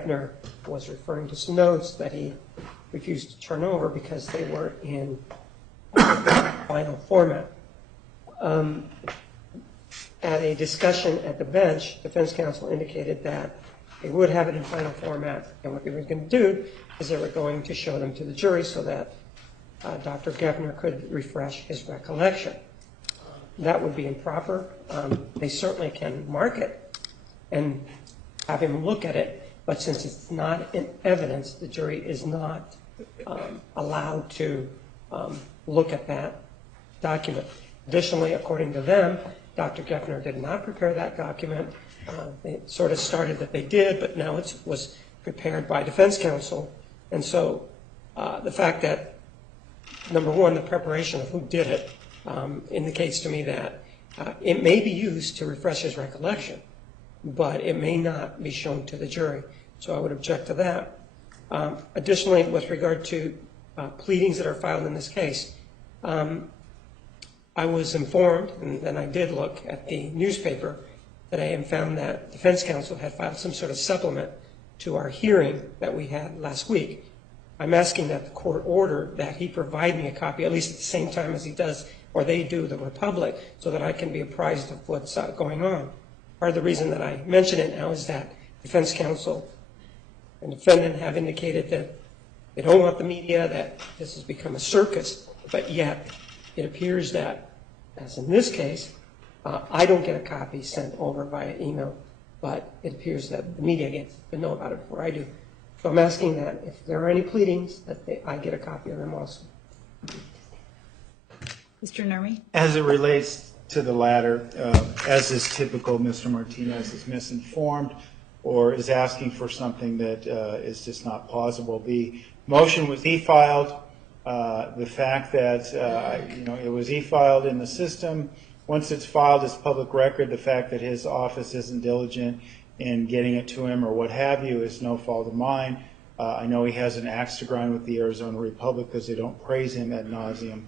Hefner was referring to some notes that he refused to turn over because they were in final format. At a discussion at the bench, defense counsel indicated that they would have it in final format, and what they were going to do is they were going to show them to the jury so that Dr. Geffner could refresh his recollection. That would be improper. They certainly can mark it and have him look at it, but since it's not in evidence, the jury is not allowed to look at that document. Additionally, according to them, Dr. Geffner did not prepare that document. It sort of started that they did, but now it was prepared by defense counsel. And so the fact that, number one, the preparation of who did it indicates to me that it may be used to refresh his recollection, but it may not be shown to the jury. So I would object to that. Additionally, with regard to pleadings that are filed in this case, I was informed, and then I did look at the newspaper today and found that defense counsel had filed some sort of supplement to our hearing that we had last week. I'm asking that the court order that he provide me a copy, at least at the same time as he does, or they do, the Republic, so that I can be apprised of what's going on. Part of the reason that I mention it now is that defense counsel and defendant have indicated that they don't want the media, that this has become a circus, but yet it appears that, as in this case, I don't get a copy sent over via email, but it appears that the media gets to know about it before I do. So I'm asking that if there are any pleadings, that I get a copy of them also. Mr. Nurmi? As it relates to the latter, as is typical, Mr. Martinez is misinformed or is asking for something that is just not plausible. The motion was e-filed. The fact that it was e-filed in the system, once it's filed as public record, the fact that his office isn't diligent in getting it to him or what have you is no fault of mine. I know he has an axe to grind with the Arizona Republic because they don't praise him ad nauseum.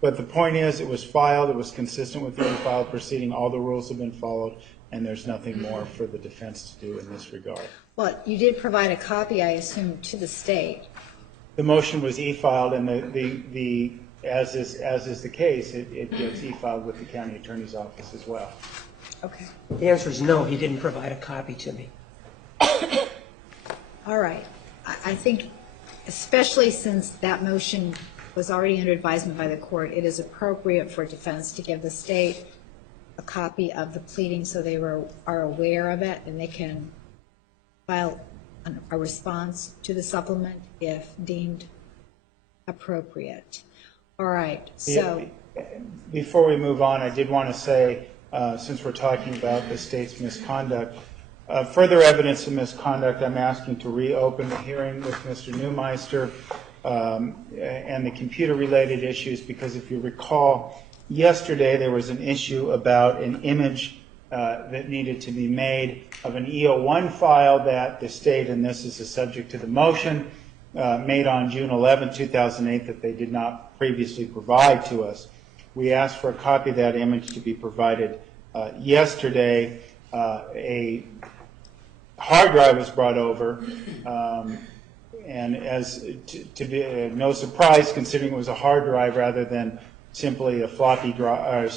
But the point is, it was filed, it was consistent with the e-filed proceeding, all the rules have been followed, and there's nothing more for the defense to do in this regard. Well, you did provide a copy, I assume, to the state. The motion was e-filed, and as is the case, it gets e-filed with the county attorney's office as well. Okay. The answer is no, he didn't provide a copy to me. All right. I think, especially since that motion was already under advisement by the court, it is appropriate for defense to give the state a copy of the pleading so they are aware of it and they can file a response to the supplement if deemed appropriate. All right. So before we move on, I did want to say, since we're talking about the state's misconduct, further evidence of misconduct, I'm asking to reopen the hearing with Mr. Neumeister and the computer-related issues, because if you recall, yesterday there was an issue about an image that needed to be made of an EO1 file that the state, and this is the subject to the motion, made on June 11, 2008 that they did not previously provide to us. We asked for a copy of that image to be provided yesterday. A hard drive was brought over, and as to be no surprise, considering it was a hard drive rather than simply a floppy drive,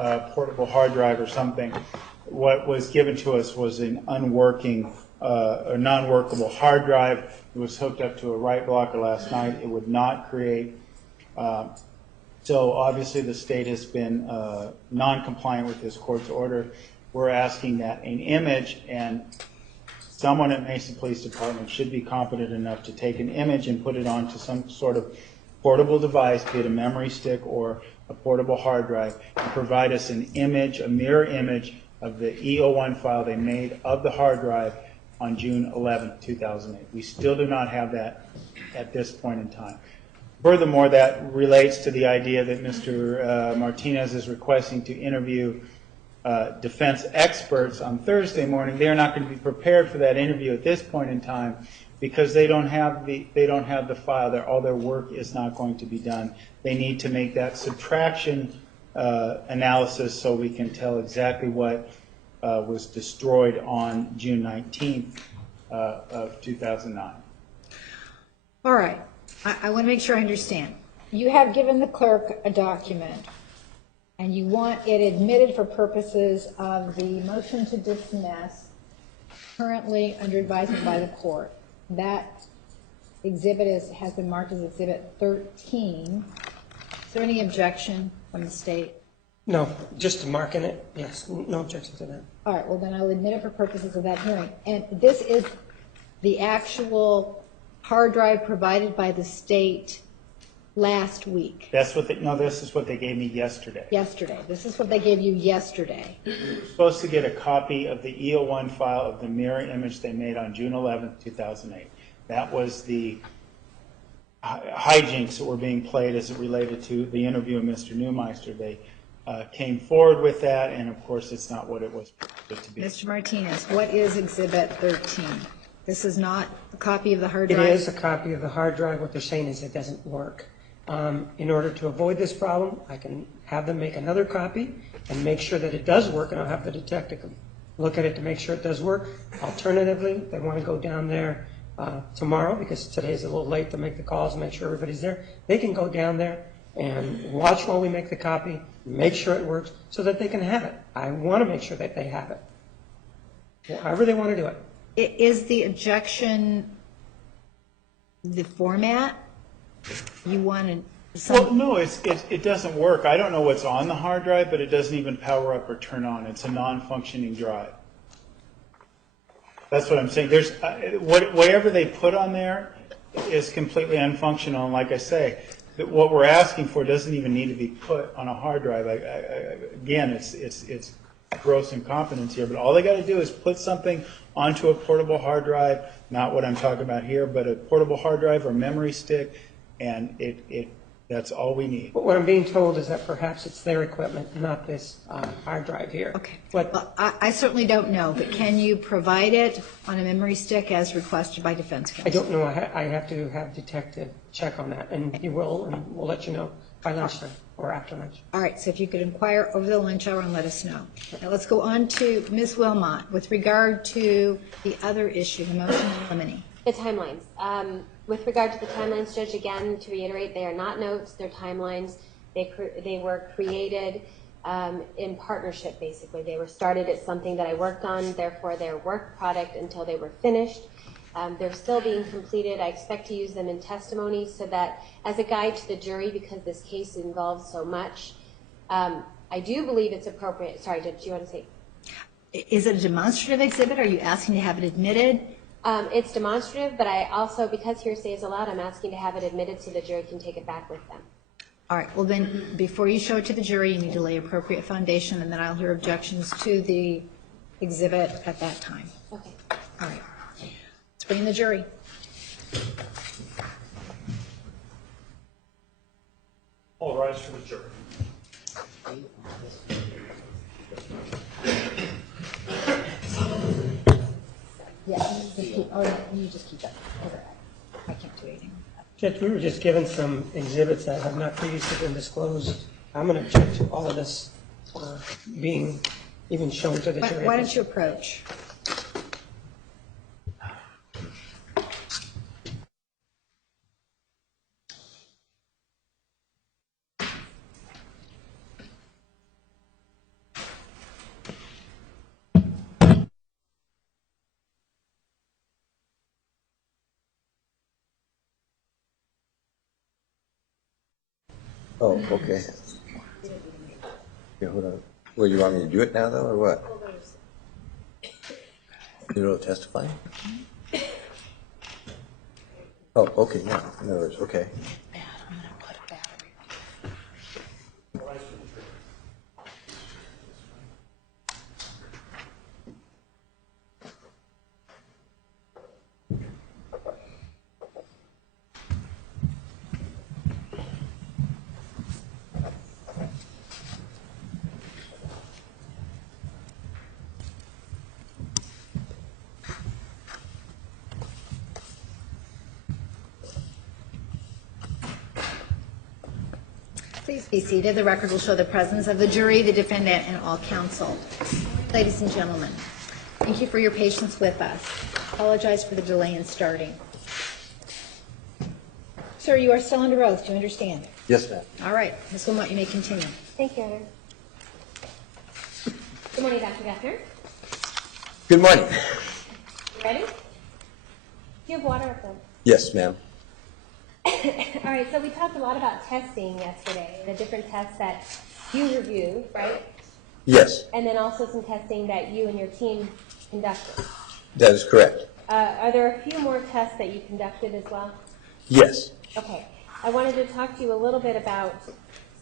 a portable hard drive or something, what was given to us was an unworking or non-workable hard drive. It was hooked up to a write blocker last night. It would not create. So obviously the state has been non-compliant with this court's order. We're asking that an image, and someone at Mason Police Department should be competent enough to take an image and put it onto some sort of portable device, be it a memory stick or a portable hard drive, and provide us an image, a mirror image of the EO1 file they made of the hard drive on June 11, 2008. We still do not have that at this point in time. Furthermore, that relates to the idea that Mr. Martinez is requesting to interview defense experts on Thursday morning. They are not going to be prepared for that interview at this point in time because they don't have the file there. All their work is not going to be done. They need to make that subtraction analysis so we can tell exactly what was destroyed on June 19th. of 2009. All right. I want to make sure I understand. You have given the clerk a document, and you want it admitted for purposes of the motion to dismiss currently under advisement by the court. That exhibit has been marked as Exhibit 13. Is there any objection from the state? No, just marking it, yes, no objection to that. All right, well, then I'll admit it for purposes of that hearing. And this is the actual hard drive provided by the state last week. That's what this is what they gave me yesterday. Yesterday. This is what they gave you yesterday. We were supposed to get a copy of the EO1 file of the mirror image they made on June 11th, 2008. That was the hijinks that were being played as it related to the interview with Mr. Neumeister. They came forward with that, and of course it's not what it was supposed to be. Mr. Martinez, what is Exhibit 13? This is not a copy of the hard drive? It is a copy of the hard drive. What they're saying is it doesn't work. In order to avoid this problem, I can have them make another copy and make sure that it does work, and I'll have the detective look at it to make sure it does work. Alternatively, they want to go down there tomorrow, because today is a little late to make the calls and make sure everybody's there. They can go down there and watch while we make the copy, make sure it works, so that they can have it. I want to make sure that they have it, however they want to do it. Is the objection the format? You want to... Well, no, it doesn't work. I don't know what's on the hard drive, but it doesn't even power up or turn on. It's a non-functioning drive. That's what I'm saying. There's whatever they put on there is completely unfunctional. And like I say, what we're asking for doesn't even need to be put on a hard drive. Again, it's gross incompetence here. But all they got to do is put something onto a portable hard drive, not what I'm talking about here, but a portable hard drive or memory stick, and that's all we need. But what I'm being told is that perhaps it's their equipment, not this hard drive here. Okay. But Well, I certainly don't know, but can you provide it on a memory stick as requested by defense counsel? I don't know. I have to have detective check on that, and he will, and we'll let you know by lunchtime or after lunch. All right, so if you could inquire over the lunch hour and let us know. Now let's go on to Ms. Wilmot with regard to the other issue, the motion to eliminate. The timelines. With regard to the timelines, Judge, again, to reiterate, they are not notes, they're timelines. They were created in partnership, basically. They were started as something that I worked on, therefore they're work product until they were finished. They're still being completed. I expect to use them in testimony so that as a guide to the jury, because this case involves so much, I do believe it's appropriate. Sorry, Judge, do you want to say? Is it a demonstrative exhibit? Are you asking to have it admitted? It's demonstrative, but I also, because hearsay is allowed, I'm asking to have it admitted so the jury can take it back with them. All right, well then, before you show it to the jury, you need to lay appropriate foundation, and then I'll hear objections to the exhibit at that time. Okay. All right. Let's bring in the jury. All rise for the jury. Yeah, you just keep that. I can't do anything. Judge, we were just given some exhibits that have not previously been disclosed. I'm going to object to all of this being even shown to the jury. Why don't you approach? Oh, okay. Yeah, hold on. Well, you want me to do it now, though, or what? You don't testify? Oh, okay, yeah. In other words, okay. I'm going to put a battery. Please be seated. The record will show the presence of the jury, the defendant, and all counsel. Ladies and gentlemen, Thank you for your patience with us. Apologize for the delay in starting. Sir, you are still under oath. Do you understand? Yes, ma'am. All right. Ms. Wilmot, you may continue. Thank you, Honor. Good morning, Dr. Geffner. Good morning. You ready? Do you have water up there? Yes, ma'am. All right, so we talked a lot about testing yesterday, the different tests that you reviewed, right? Yes, And then also some testing that you and your team conducted. that is correct. Are there a few more tests that you conducted as well? Yes. Okay. I wanted to talk to you a little bit about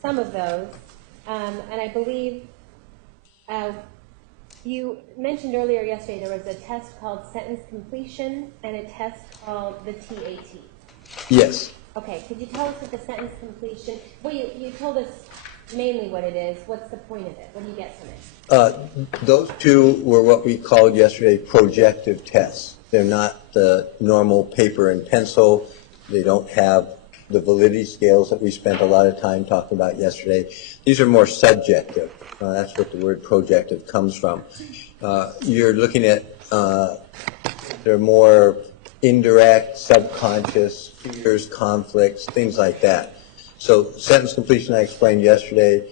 some of those. And I believe you mentioned earlier yesterday there was a test called sentence completion and a test called the TAT. Yes. Okay, could you tell us what the sentence completion, well, you told us mainly what it is. What's the point of it? What do you get from it? Those two were what we called yesterday projective tests. They're not the normal paper and pencil. They don't have the validity scales that we spent a lot of time talking about yesterday. These are more subjective. That's what the word projective comes from. You're looking at, they're more indirect, subconscious, fears, conflicts, things like that. So sentence completion, I explained yesterday,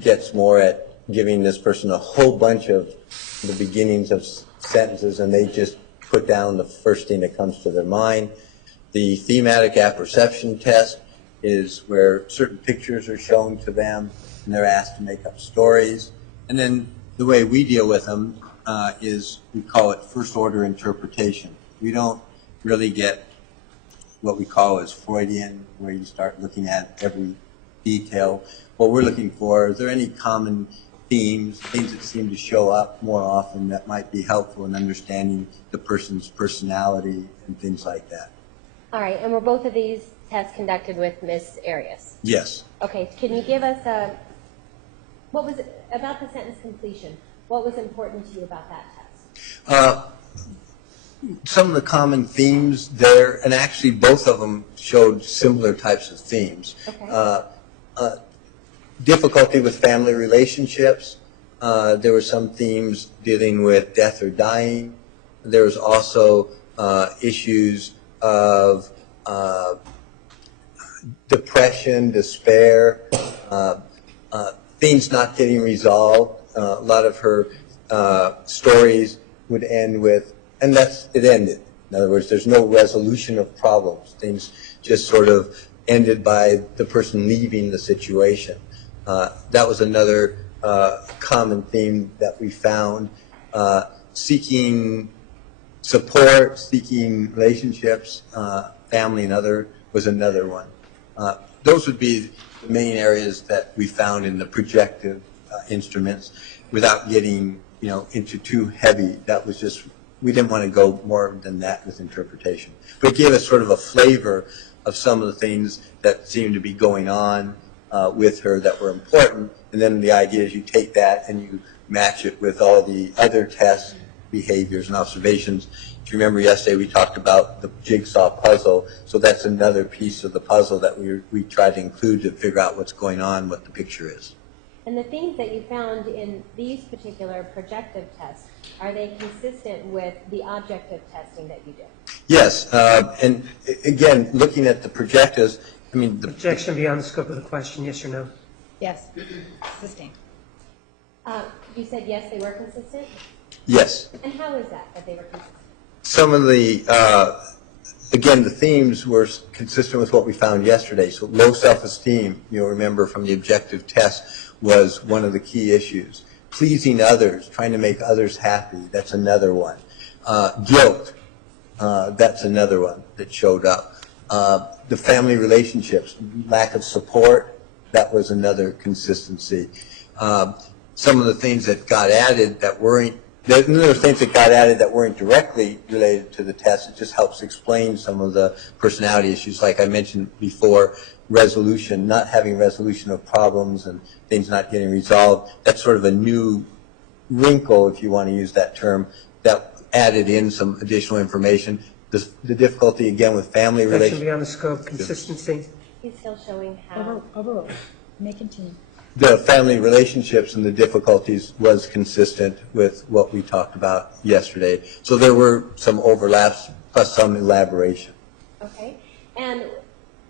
gets more at giving this person a whole bunch of the beginnings of sentences, and they just put down the first thing that comes to their mind. The thematic apperception test is where certain pictures are shown to them, and they're asked to make up stories. And then the way we deal with them is we call it first-order interpretation. We don't really get what we call as Freudian, where you start looking at every detail. What we're looking for, is there any common themes, things that seem to show up more often that might be helpful in understanding the person's personality and things like that? All right, and were both of these tests conducted with Ms. Arias? Yes. Okay, can you give us what was it, about the sentence completion, what was important to you about that test? Some of the common themes there, and actually both of them showed similar types of themes. Okay. Difficulty with family relationships. There were some themes dealing with death or dying. There was also issues of depression, despair, things not getting resolved. A lot of her stories would end with, and it ended. In other words, there's no resolution of problems. Things just sort of ended by the person leaving the situation. That was another common theme that we found. Seeking support, seeking relationships, family and other was another one. Those would be the main areas that we found in the projective instruments without getting into too heavy. That was just, we didn't want to go more than that with interpretation. But it gave us sort of a flavor of some of the things that seemed to be going on with her that were important. And then the idea is you take that and you match it with all the other tests, behaviors, and observations. If you remember yesterday, we talked about the jigsaw puzzle. So that's another piece of the puzzle that we try to include to figure out what's going on, what the picture is. And the themes that you found in these particular projective tests, are they consistent with the objective testing that you did? Yes, and again, looking at the projectives, I mean, Objection beyond the scope of the question, yes or no? Yes. Sustained. You said yes, they were consistent? yes. And how is that they were consistent? Some of the, again, the themes were consistent with what we found yesterday. So low self-esteem, you'll remember from the objective test, was one of the key issues. Pleasing others, trying to make others happy, that's another one. Guilt, that's another one that showed up. The family relationships, lack of support, that was another consistency. Some of the things that got added that weren't, there were things that got added that weren't directly related to the test. It just helps explain some of the personality issues, like I mentioned before, resolution, not having resolution of problems and things not getting resolved. That's sort of a new wrinkle, if you want to use that term, that added in some additional information. The difficulty, again, with family Objection relations. beyond the scope, consistency. He's still showing how. Overruled. You may continue. the family relationships and the difficulties was consistent with what we talked about yesterday. So there were some overlaps plus some elaboration. Okay. And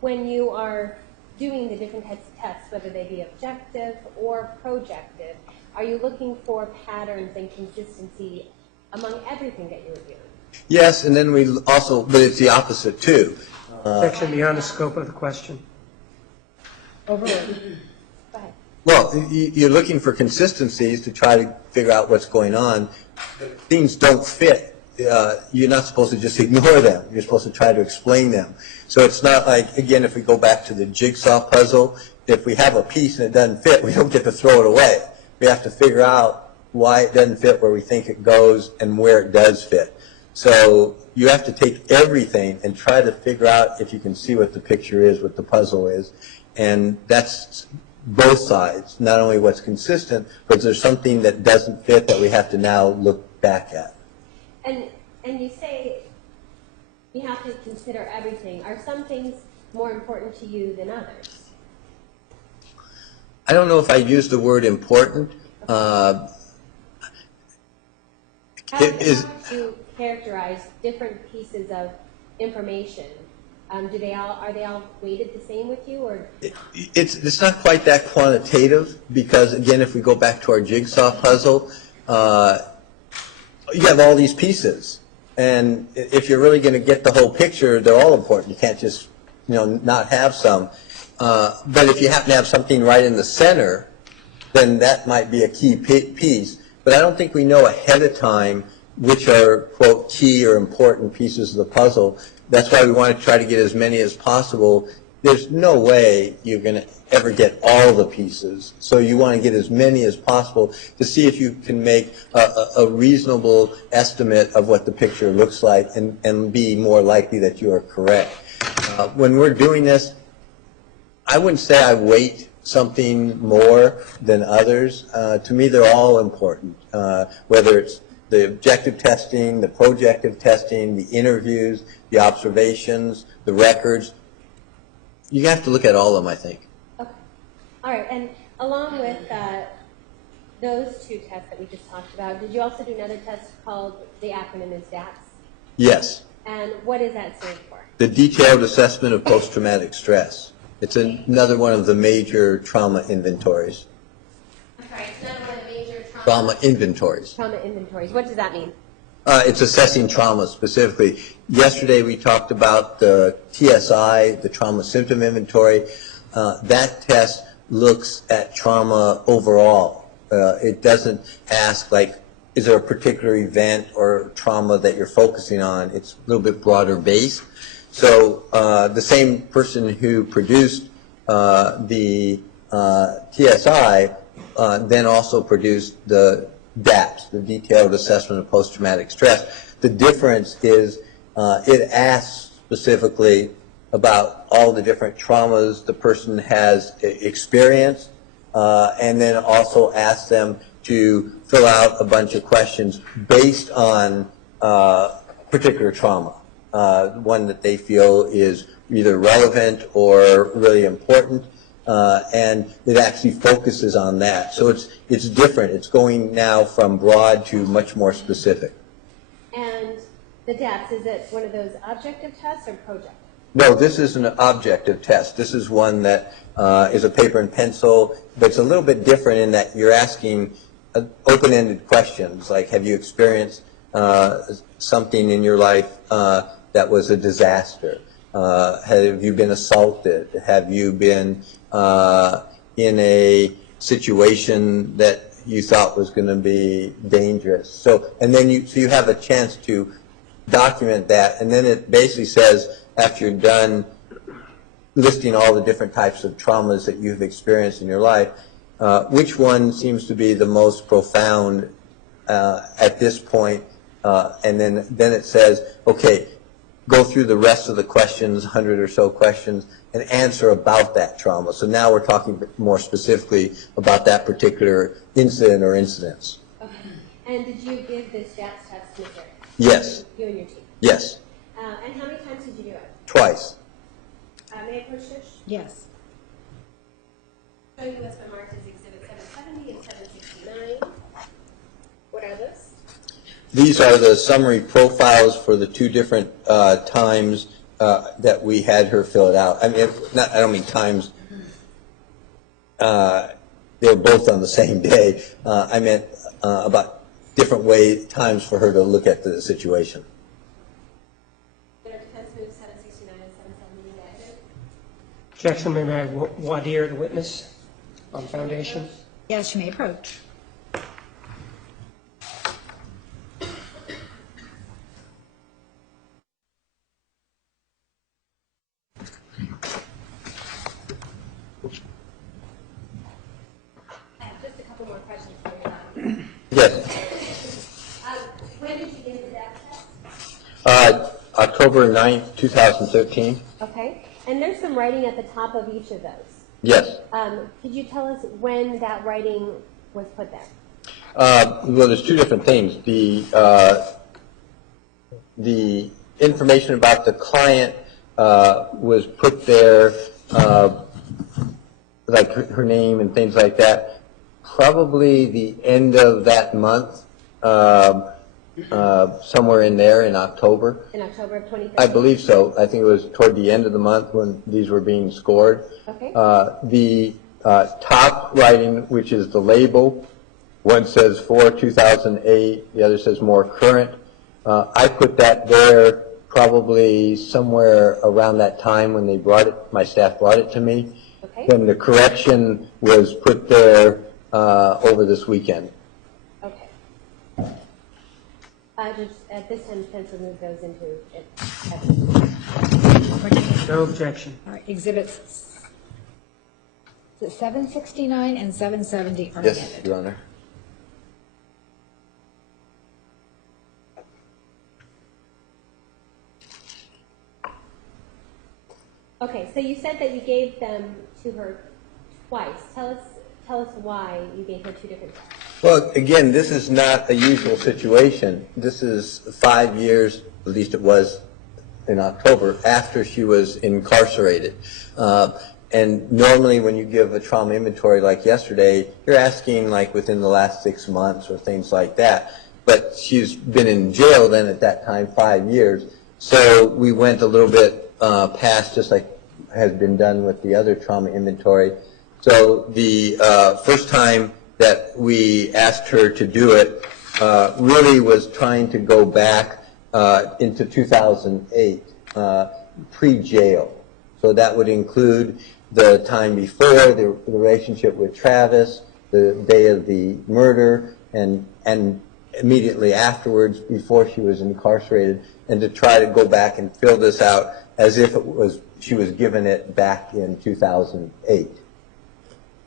when you are doing the different types of tests, whether they be objective or projective, are you looking for patterns and consistency among everything that you're doing? Yes, and then we also, but it's the opposite too. Section beyond the scope of the question. Overruled. Go ahead. Well, you're looking for consistencies to try to figure out what's going on. Things don't fit. You're not supposed to just ignore them. You're supposed to try to explain them. So it's not like, again, if we go back to the jigsaw puzzle, if we have a piece and it doesn't fit, we don't get to throw it away. We have to figure out why it doesn't fit where we think it goes and where it does fit. So you have to take everything and try to figure out if you can see what the picture is, what the puzzle is. And that's both sides, not only what's consistent, but there's something that doesn't fit that we have to now look back at. And you say you have to consider everything. Are some things more important to you than others? I don't know if I use the word important. How do you characterize different pieces of information? Are they all weighted the same with you, or? It's not quite that quantitative because, again, if we go back to our jigsaw puzzle, you have all these pieces. And if you're really going to get the whole picture, they're all important. You can't just, not have some. But if you happen to have something right in the center, then that might be a key piece. But I don't think we know ahead of time which are, quote, key or important pieces of the puzzle. That's why we want to try to get as many as possible. There's no way you're going to ever get all the pieces. So you want to get as many as possible to see if you can make a reasonable estimate of what the picture looks like and be more likely that you are correct. When we're doing this, I wouldn't say I weight something more than others. To me, they're all important, whether it's the objective testing, the projective testing, the interviews, the observations, the records. You have to look at all of them, I think. Okay. All right. And along with those two tests that we just talked about, did you also do another test called, the acronym is DATS? Yes. And what does that stand for? The Detailed Assessment of Post-Traumatic Stress. It's another one of the major trauma inventories. I'm sorry, it's another one of the major Trauma inventories. trauma inventories. What does that mean? It's assessing trauma specifically. Yesterday we talked about the TSI, the Trauma Symptom Inventory. That test looks at trauma overall. It doesn't ask, like, is there a particular event or trauma that you're focusing on? It's a little bit broader based. So the same person who produced the TSI then also produced the DAPS, the Detailed Assessment of Post-Traumatic Stress. The difference is it asks specifically about all the different traumas the person has experienced, and then also asks them to fill out a bunch of questions based on particular trauma, one that they feel is either relevant or really important. And it actually focuses on that. So it's different. It's going now from broad to much more specific. And the DAPS, is it one of those objective tests or projective? No, this is an objective test. This is one that is a paper and pencil, but it's a little bit different in that you're asking open-ended questions, like have you experienced something in your life that was a disaster? Have you been assaulted? Have you been in a situation that you thought was going to be dangerous? So, and then you have a chance to document that, and then it basically says, after you're done listing all the different types of traumas that you've experienced in your life, which one seems to be the most profound at this point, and then it says, okay, go through the rest of the questions, 100 or so questions, and answer about that trauma. So now we're talking more specifically about that particular incident or incidents. Okay. And did you give this DAPS test to Missouri? Yes. You and your team? Yes. And how many times did you do it? Twice. May I approach this? Yes. Showing what's been marked as Exhibit 770 and 769. What are those? These are the summary profiles for the two different times that we had her fill it out. I mean, I don't mean times. They were both on the same day. I meant about different times for her to look at the situation. Defense moves 769 and 770 negative. Objection made by voir dire, the witness on foundation. Yes, you may approach. I have just a couple more questions for you. Yes. When did you give the death test? October 9th, 2013. Okay. And there's some writing at the top of each of those. Yes. Could you tell us when that writing was put there? Well, there's two different things. The information about the client was put there, like her name and things like that, probably the end of that month, somewhere in there in October. In October of 2013? I believe so. I think it was toward the end of the month when these were being scored. Okay. The top writing, which is the label, one says for 2008, the other says more current. I put that there probably somewhere around that time when they brought it, my staff brought it to me. Okay. Then the correction was put there over this weekend. Okay. Just at this time, defense will move those into evidence. No objection. All right, exhibits 769 and 770 are Yes, amended. Your Honor. Okay, so you said that you gave them to her twice. Tell us why you gave her two different tests. Well, again, this is not a usual situation. This is 5 years, at least it was in October, after she was incarcerated. And normally when you give a trauma inventory like yesterday, you're asking like within the last 6 months or things like that. But she's been in jail then at that time 5 years. So we went a little bit past, just like has been done with the other trauma inventory. So the first time that we asked her to do it really was trying to go back into 2008, pre-jail. So that would include the time before, the relationship with Travis, the day of the murder, and immediately afterwards, before she was incarcerated, and to try to go back and fill this out as if she was given it back in 2008.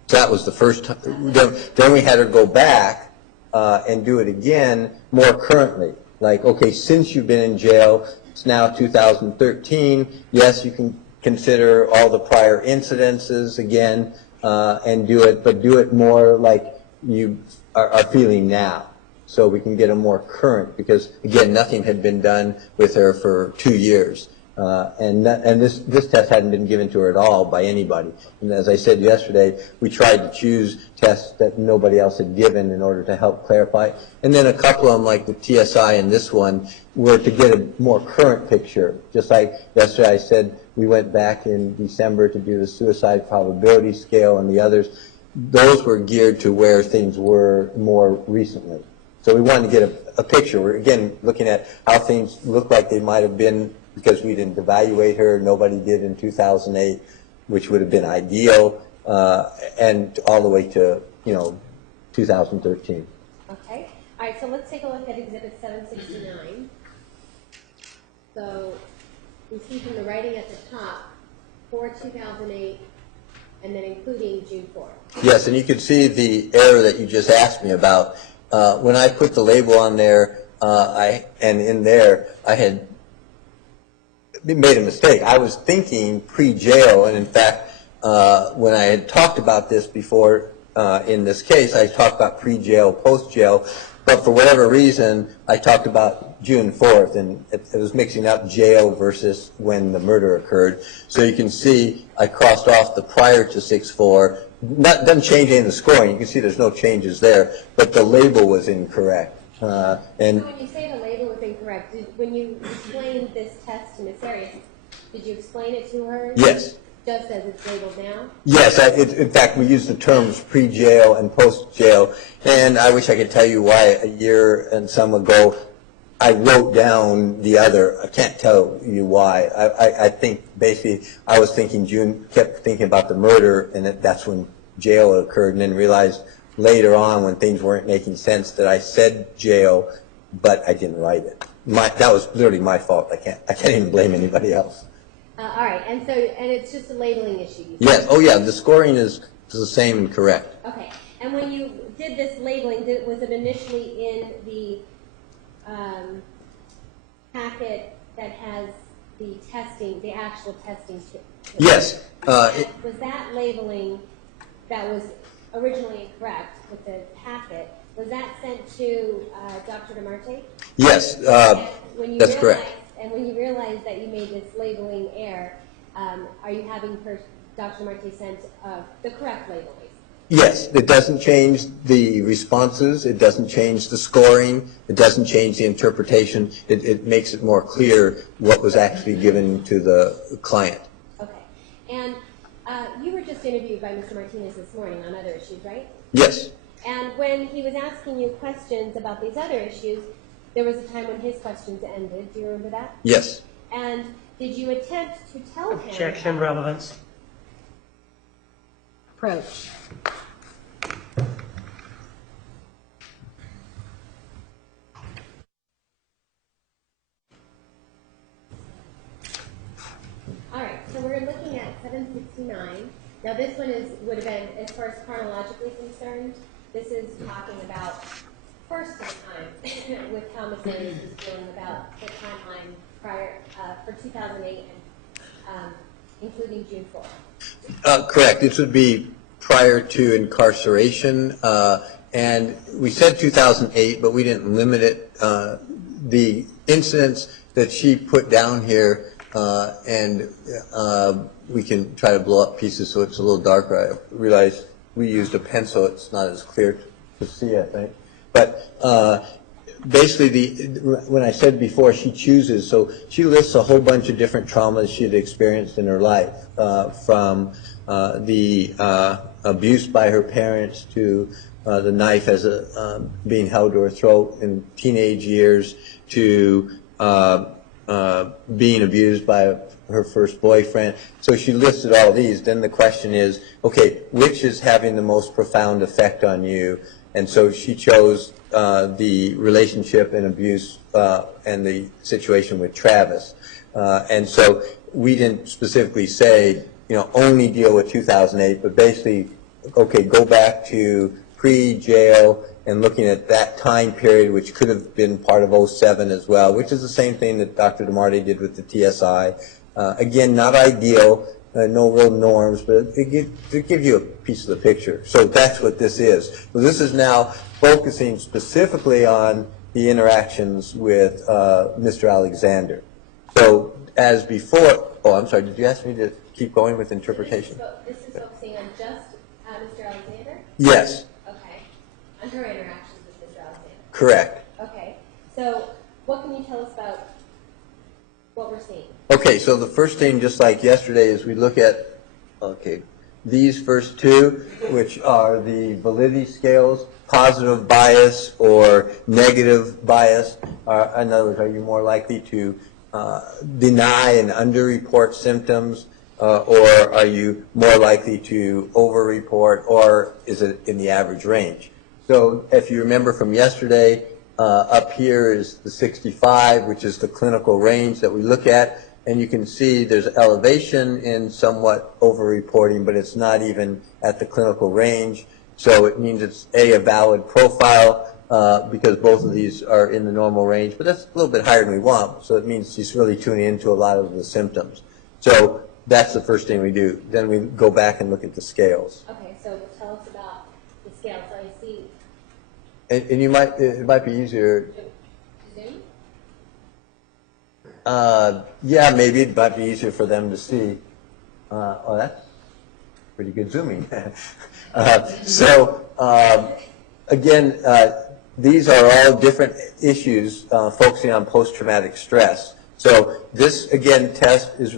So that was the first time. Then we had her go back and do it again more currently. Like, okay, since you've been in jail, it's now 2013. Yes, you can consider all the prior incidences again and do it, but do it more like you are feeling now. So we can get a more current, because again, nothing had been done with her for 2 years. And this test hadn't been given to her at all by anybody. And as I said yesterday, we tried to choose tests that nobody else had given in order to help clarify. And then a couple of them, like the TSI and this one, were to get a more current picture. Just like yesterday I said, we went back in December to do the suicide probability scale and the others. Those were geared to where things were more recently. So we wanted to get a picture. We're, again, looking at how things look like they might have been, because we didn't evaluate her, nobody did in 2008, which would have been ideal, and all the way to, 2013. Okay. All right, so let's take a look at Exhibit 769. So we see from the writing at the top, for 2008, and then including June 4th. Yes, and you can see the error that you just asked me about. When I put the label on there, and in there, I had made a mistake. I was thinking pre-jail, and in fact, when I had talked about this before in this case, I talked about pre-jail, post-jail, but for whatever reason, I talked about June 4th, and it was mixing up jail versus when the murder occurred. So you can see I crossed off the prior to 6/4 doesn't change any of the scoring. You can see there's no changes there, but the label was incorrect. And So when you say the label was incorrect, when you explained this test to Ms. Arias, did you explain it to her? yes. Just as it's labeled now? Yes, in fact, we use the terms pre-jail and post-jail, and I wish I could tell you why a year and some ago I wrote down the other. I can't tell you why. I think basically I was thinking June, kept thinking about the murder, and that's when jail occurred, and then realized later on when things weren't making sense that I said jail, but I didn't write it. That was literally my fault. I can't even blame anybody else. All right, and it's just a labeling issue. You said? Yes. Oh, yeah. The scoring is the same and correct. Okay, and when you did this labeling, was it initially in the packet that has the testing, the actual testing? Yes. Was that labeling that was originally incorrect with the packet? Was that sent to Dr. DeMarte? Yes. That's correct. And when you realized that you made this labeling error, are you having Dr. DeMarte send the correct label? Yes, it doesn't change the responses, it doesn't change the scoring, it doesn't change the interpretation, it makes it more clear what was actually given to the client. Okay, and you were just interviewed by Mr. Martinez this morning on other issues, right? Yes. And when he was asking you questions about these other issues, there was a time when his questions ended. Do you remember that? Yes. And did you attempt to tell him? Objection, relevance. Approach. All right, so we're looking at 769. Now this one would have been, as far as chronologically concerned, this is talking about first of the time with how Ms. Arias was feeling about the timeline prior for 2008 and including June 4th. Correct. This would be prior to incarceration, and we said 2008, but we didn't limit it. The incidents that she put down here, and we can try to blow up pieces so it's a little darker. I realize we used a pencil; it's not as clear to see, I think. But basically, when I said before, she chooses, so she lists a whole bunch of different traumas she had experienced in her life, from the abuse by her parents to the knife as being held to her throat in teenage years, to being abused by her first boyfriend. So she listed all these. Then the question is, okay, which is having the most profound effect on you? And so she chose the relationship and abuse and the situation with Travis. And so we didn't specifically say, only deal with 2008, but basically, okay, go back to pre-jail and looking at that time period, which could have been part of 07 as well, which is the same thing that Dr. DeMarte did with the TSI. Again, not ideal, no real norms, but it gives you a piece of the picture. So that's what this is. So this is now focusing specifically on the interactions with Mr. Alexander. So as before, I'm sorry, did you ask me to keep going with interpretation? So this is focusing on just Mr. Alexander? Yes. Okay. On her interactions with Mr. Alexander? Correct. Okay. So what can you tell us about what we're seeing? Okay, so the first thing, just like yesterday, is we look at, these first two, which are the validity scales, positive bias or negative bias. In other words, are you more likely to deny and underreport symptoms, or are you more likely to overreport, or is it in the average range? So if you remember from yesterday, up here is the 65, which is the clinical range that we look at, and you can see there's elevation in somewhat overreporting, but it's not even at the clinical range. So it means it's a valid profile because both of these are in the normal range, but that's a little bit higher than we want. So it means she's really tuning into a lot of the symptoms. So that's the first thing we do. Then we go back and look at the scales. Okay, so tell us about the scale. So I see. And it might be easier. Zoom? Yeah, maybe it might be easier for them to see. pretty good zooming. Again, these are all different issues focusing on post-traumatic stress. So this, again, test is,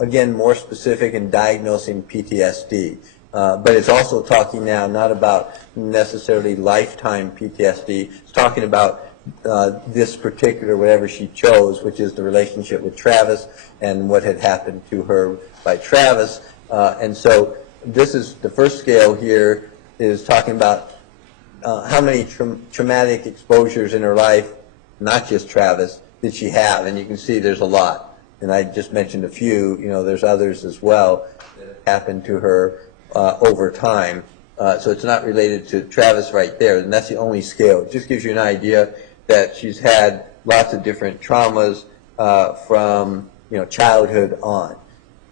again, more specific in diagnosing PTSD. But it's also talking now not about necessarily lifetime PTSD. It's talking about this particular, whatever she chose, which is the relationship with Travis and what had happened to her by Travis. And so this is the first scale here is talking about how many traumatic exposures in her life, not just Travis, did she have? And you can see there's a lot. And I just mentioned a few. You know, there's others as well that happened to her over time. So it's not related to Travis right there. And that's the only scale. It just gives you an idea that she's had lots of different traumas from, you know, childhood on.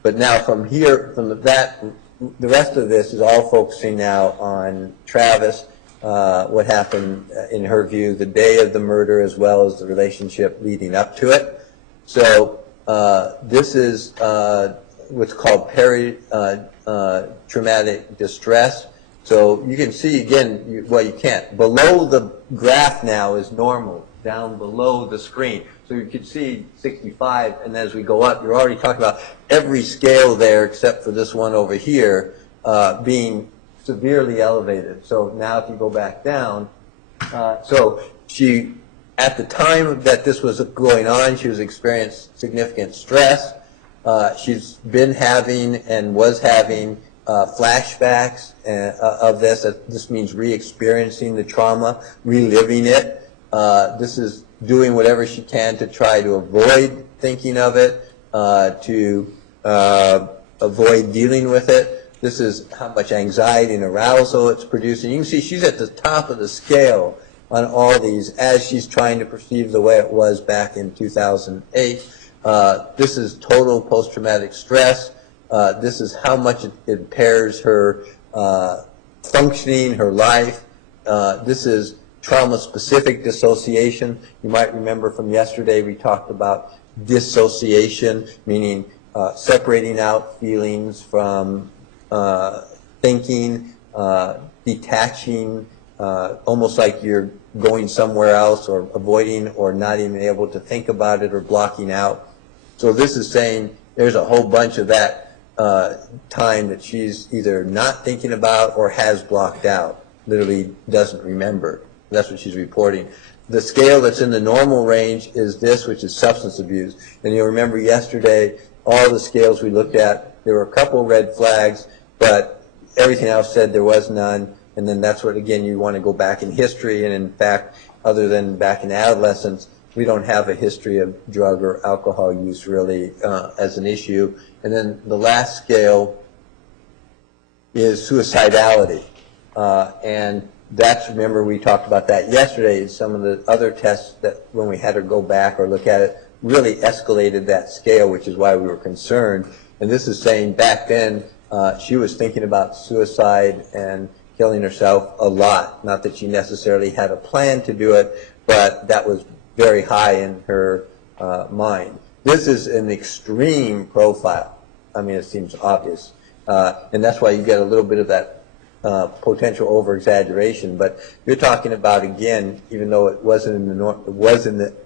But now from here, the rest of this is all focusing now on Travis, what happened in her view the day of the murder as well as the relationship leading up to it. So this is what's called traumatic distress. So you can see again, you can't. Below the graph now is normal, down below the screen. So you can see 65, and as we go up, you're already talking about every scale there except for this one over here being severely elevated. So now if you go back down, so she, at the time that this was going on, she was experiencing significant stress. She's been having and was having flashbacks of this. This means re-experiencing the trauma, reliving it. This is doing whatever she can to try to avoid thinking of it, to avoid dealing with it. This is how much anxiety and arousal it's producing. You can see she's at the top of the scale on all these as she's trying to perceive the way it was back in 2008. This is total post-traumatic stress. This is how much it impairs her functioning, her life. This is trauma-specific dissociation. You might remember from yesterday we talked about dissociation, meaning separating out feelings from thinking, detaching, almost like you're going somewhere else or avoiding or not even able to think about it or blocking out. So this is saying there's a whole bunch of that time that she's either not thinking about or has blocked out, literally doesn't remember. That's what she's reporting. The scale that's in the normal range is this, which is substance abuse. And you'll remember yesterday, all the scales we looked at, there were a couple red flags, but everything else said there was none. And then that's what, again, you want to go back in history. And in fact, other than back in adolescence, we don't have a history of drug or alcohol use really as an issue. And then the last scale is suicidality. And that's, remember, we talked about that yesterday. Some of the other tests that when we had her go back or look at it really escalated that scale, which is why we were concerned. And this is saying back then she was thinking about suicide and killing herself a lot. Not that she necessarily had a plan to do it, but that was very high in her mind. This is an extreme profile. I mean, it seems obvious. And that's why you get a little bit of that potential over-exaggeration. But you're talking about, again, even though it wasn't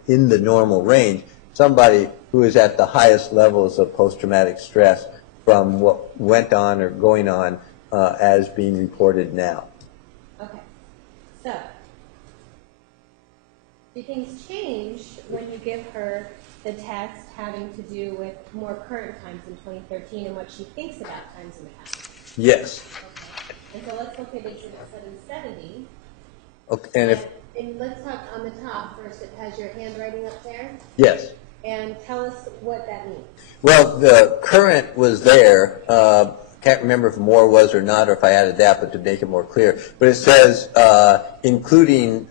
in the normal range, somebody who is at the highest levels of post-traumatic stress from what went on or going on as being reported now. Okay, so do things change when you give her the test having to do with more current times in 2013 and what she thinks about times in the past? Yes. Okay, and so let's look at Exhibit 770. Okay, and let's talk on the top first. It has your handwriting up there. yes. And tell us what that means. Well, the current was there. Can't remember if more was or not, or if I added that, but to make it more clear. But it says, including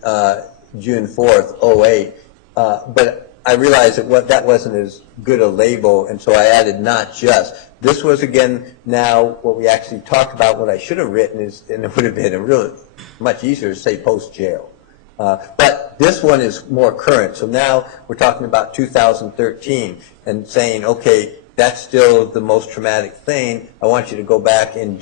June 4th, 08. But I realized that wasn't as good a label, and so I added not just. This was, again, now what we actually talked about. What I should have written is, and it would have been really much easier to say post-jail. But this one is more current. So now we're talking about 2013 and saying, okay, that's still the most traumatic thing. I want you to go back and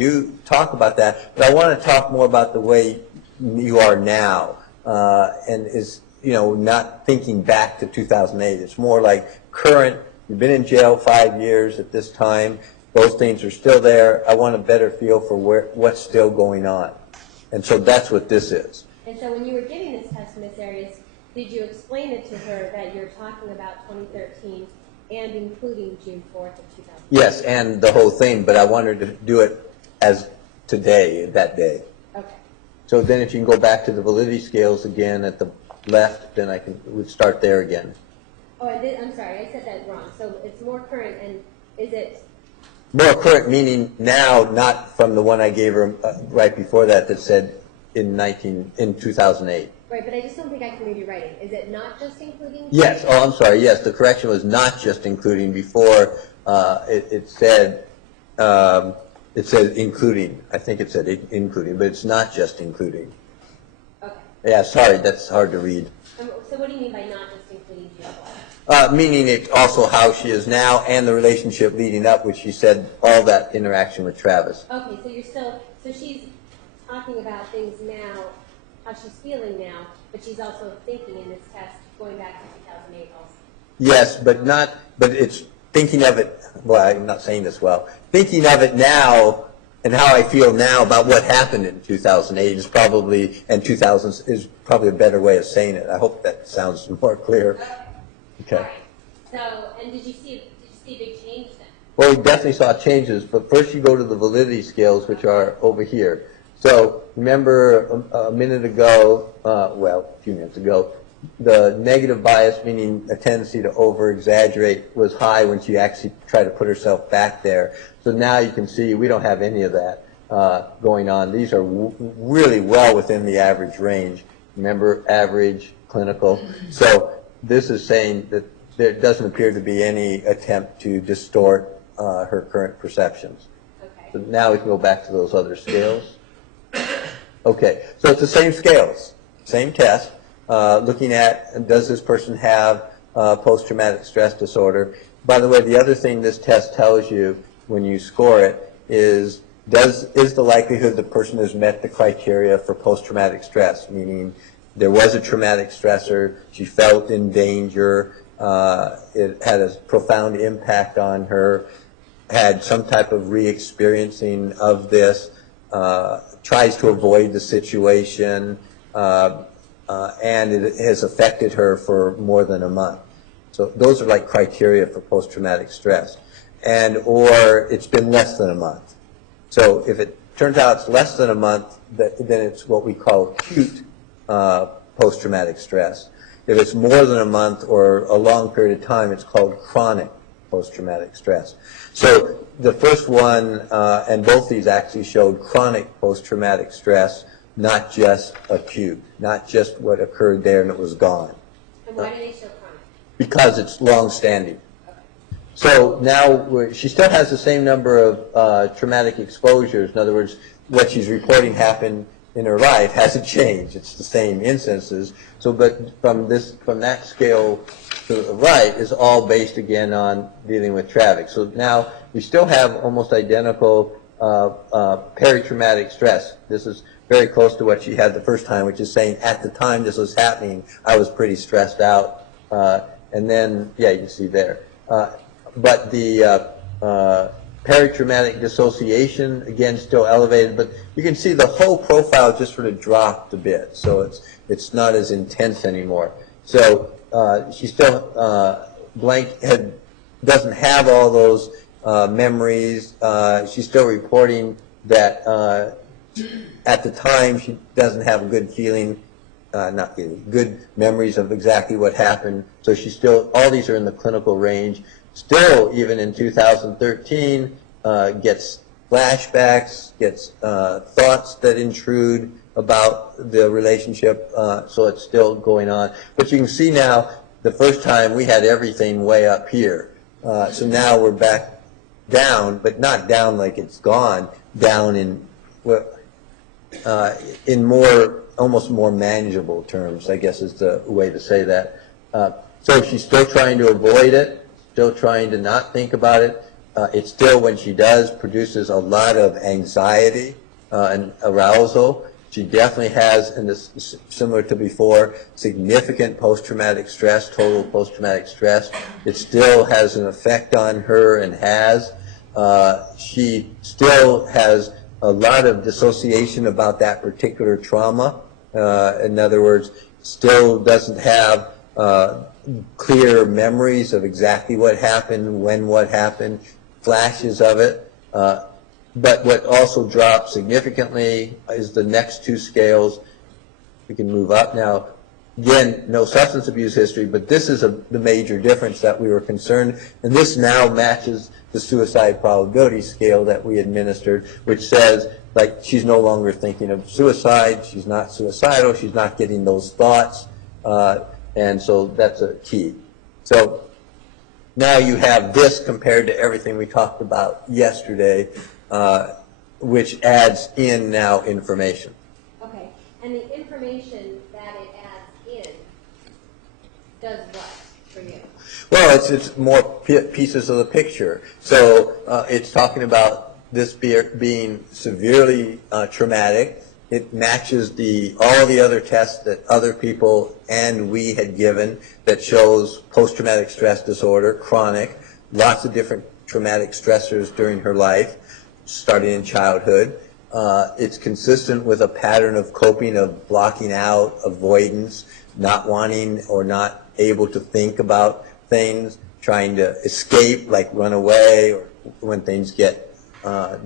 talk about that, but I want to talk more about the way you are now, and is, not thinking back to 2008. It's more like current. You've been in jail 5 years at this time. Those things are still there. I want a better feel for what's still going on. And so that's what this is. And so when you were giving this test, Ms. Arias, did you explain it to her that you're talking about 2013 and including June 4th of 2000? Yes, and the whole thing, but I wanted to do it as today, that day. Okay. So then if you can go back to the validity scales again at the left, then we'd start there again. Oh, I'm sorry, I said that wrong. So it's more current, and is it? More current meaning now, not from the one I gave her right before that said in 2008. Right, but I just don't think I can read your writing. Is it not just including? Yes. Oh, I'm sorry. Yes, the correction was not just including. Before it said including. I think it said including, but it's not just including. Okay. Yeah, sorry, that's hard to read. So what do you mean by not just including June 4th? Meaning it's also how she is now and the relationship leading up, which she said all that interaction with Travis. Okay, so she's talking about things now, how she's feeling now, but she's also thinking in this test going back to 2008 also. Yes, but it's thinking of it, well, I'm not saying this well, thinking of it now and how I feel now about what happened in 2008 is probably, and 2000 is probably a better way of saying it. I hope that sounds more clear. Okay. All right. So, and did you see a big change then? Well, we definitely saw changes, but first you go to the validity scales, which are over here. So remember a minute ago, a few minutes ago, the negative bias, meaning a tendency to over-exaggerate, was high when she actually tried to put herself back there. So now you can see we don't have any of that going on. These are really well within the average range. Remember, average, clinical. So this is saying that there doesn't appear to be any attempt to distort her current perceptions. Okay. So now we can go back to those other scales. Okay, so it's the same scales, same test, looking at does this person have post-traumatic stress disorder. By the way, the other thing this test tells you when you score it is the likelihood the person has met the criteria for post-traumatic stress, meaning there was a traumatic stressor, she felt in danger, it had a profound impact on her, had some type of re-experiencing of this, tries to avoid the situation, and it has affected her for more than a month. So those are like criteria for post-traumatic stress. Or it's been less than a month. So if it turns out it's less than a month, then it's what we call acute post-traumatic stress. If it's more than a month or a long period of time, it's called chronic post-traumatic stress. So the first one, and both these actually showed chronic post-traumatic stress, not just acute, not just what occurred there and it was gone. And why do they show chronic? Because it's long-standing. So now she still has the same number of traumatic exposures. In other words, what she's reporting happened in her life hasn't changed. It's the same instances. So, but from that scale to the right is all based again on dealing with traffic. So now we still have almost identical peritraumatic stress. This is very close to what she had the first time, which is saying at the time this was happening, I was pretty stressed out. And then, yeah, you can see there. But the peritraumatic dissociation, again, still elevated, but you can see the whole profile just sort of dropped a bit, so it's not as intense anymore. So she still doesn't have all those memories. She's still reporting that at the time she doesn't have a good feeling, good memories of exactly what happened. So she's still, all these are in the clinical range. Still, even in 2013, gets flashbacks, gets thoughts that intrude about the relationship, so it's still going on. But you can see now, the first time we had everything way up here. So now we're back down, but not down like it's gone, down in more, almost more manageable terms, I guess is the way to say that. So she's still trying to avoid it. still trying to not think about it. It still, when she does, produces a lot of anxiety and arousal. She definitely has, and this is similar to before, significant post-traumatic stress, total post-traumatic stress. It still has an effect on her and has. She still has a lot of dissociation about that particular trauma. In other words, still doesn't have clear memories of exactly what happened, when what happened, flashes of it. But what also drops significantly is the next two scales. We can move up now. Again, no substance abuse history, but this is the major difference that we were concerned. And this now matches the suicide probability scale that we administered, which says, like, she's no longer thinking of suicide, she's not suicidal, she's not getting those thoughts. And so that's a key. So now you have this compared to everything we talked about yesterday, which adds in now information. Okay, and the information that it adds in does what for you? Well, it's more pieces of the picture. So it's talking about this being severely traumatic. It matches all the other tests that other people and we had given that shows post-traumatic stress disorder, chronic, lots of different traumatic stressors during her life, starting in childhood. It's consistent with a pattern of coping, of blocking out, avoidance, not wanting or not able to think about things, trying to escape, like run away, or when things get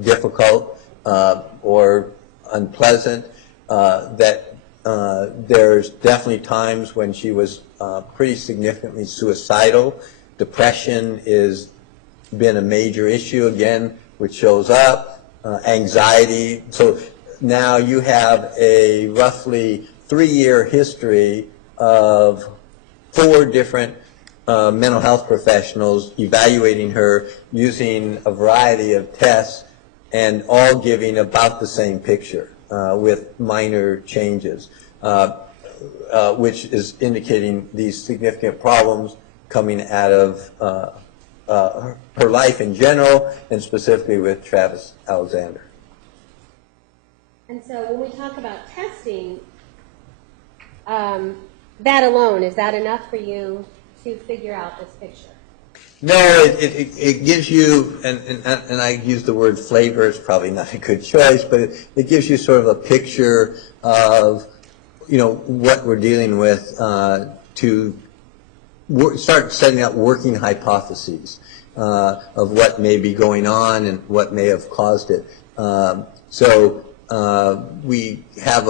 difficult or unpleasant. That there's definitely times when she was pretty significantly suicidal. Depression has been a major issue again, which shows up. Anxiety. So now you have a roughly 3-year history of 4 different mental health professionals evaluating her using a variety of tests and all giving about the same picture with minor changes, which is indicating these significant problems coming out of her life in general and specifically with Travis Alexander. And so when we talk about testing, that alone, is that enough for you to figure out this picture? No, it gives you, and I use the word flavor, it's probably not a good choice, but it gives you sort of a picture of, what we're dealing with to start setting up working hypotheses of what may be going on and what may have caused it. So we have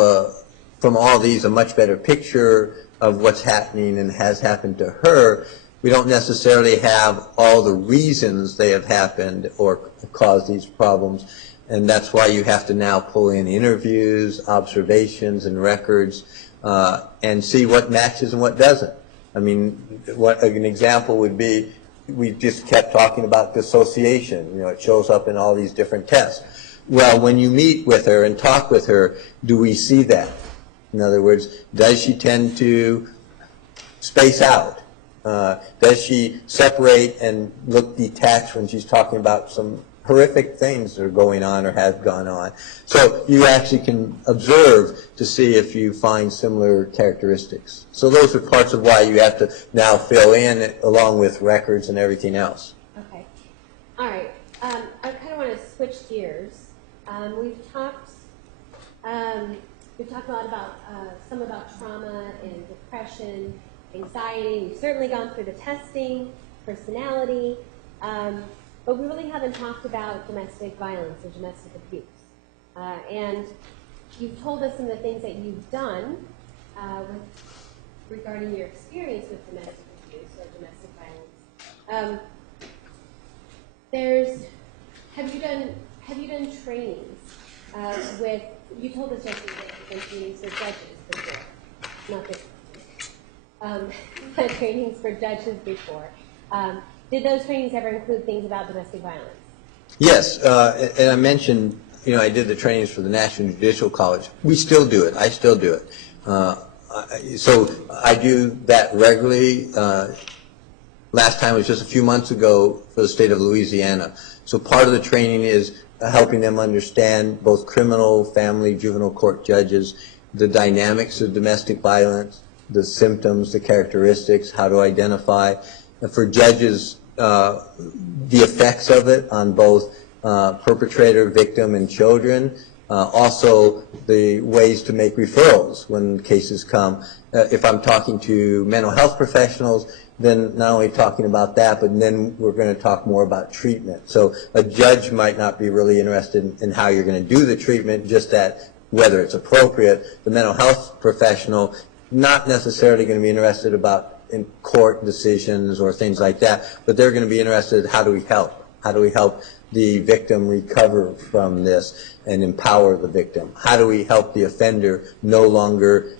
from all these a much better picture of what's happening and has happened to her. We don't necessarily have all the reasons they have happened or caused these problems, and that's why you have to now pull in interviews, observations, and records and see what matches and what doesn't. I mean, what an example would be, we just kept talking about dissociation. It shows up in all these different tests. Well, when you meet with her and talk with her, do we see that? In other words, does she tend to space out? Does she separate and look detached when she's talking about some horrific things that are going on or have gone on? So you actually can observe to see if you find similar characteristics. So those are parts of why you have to now fill in along with records and everything else. Okay. All right. I kind of want to switch gears. We've talked a lot about some about trauma and depression, anxiety. We've certainly gone through the testing, personality, but we really haven't talked about domestic violence or domestic abuse. And you've told us some of the things that you've done regarding your experience with domestic abuse or domestic violence. Have you done trainings with? You told us yesterday that you've done trainings for judges before, not this. Trainings for judges before. Did those trainings ever include things about domestic violence? Yes, and I mentioned, I did the trainings for the National Judicial College. We still do it. I still do it. So I do that regularly. Last time was just a few months ago for the state of Louisiana. So part of the training is helping them understand, both criminal, family, juvenile court judges, the dynamics of domestic violence, the symptoms, the characteristics, how to identify. And for judges, the effects of it on both perpetrator, victim, and children. Also, the ways to make referrals when cases come. If I'm talking to mental health professionals, then not only talking about that, but then we're going to talk more about treatment. So a judge might not be really interested in how you're going to do the treatment, just that whether it's appropriate. The mental health professional, not necessarily going to be interested about in court decisions or things like that, but they're going to be interested in how do we help? How do we help the victim recover from this and empower the victim? How do we help the offender no longer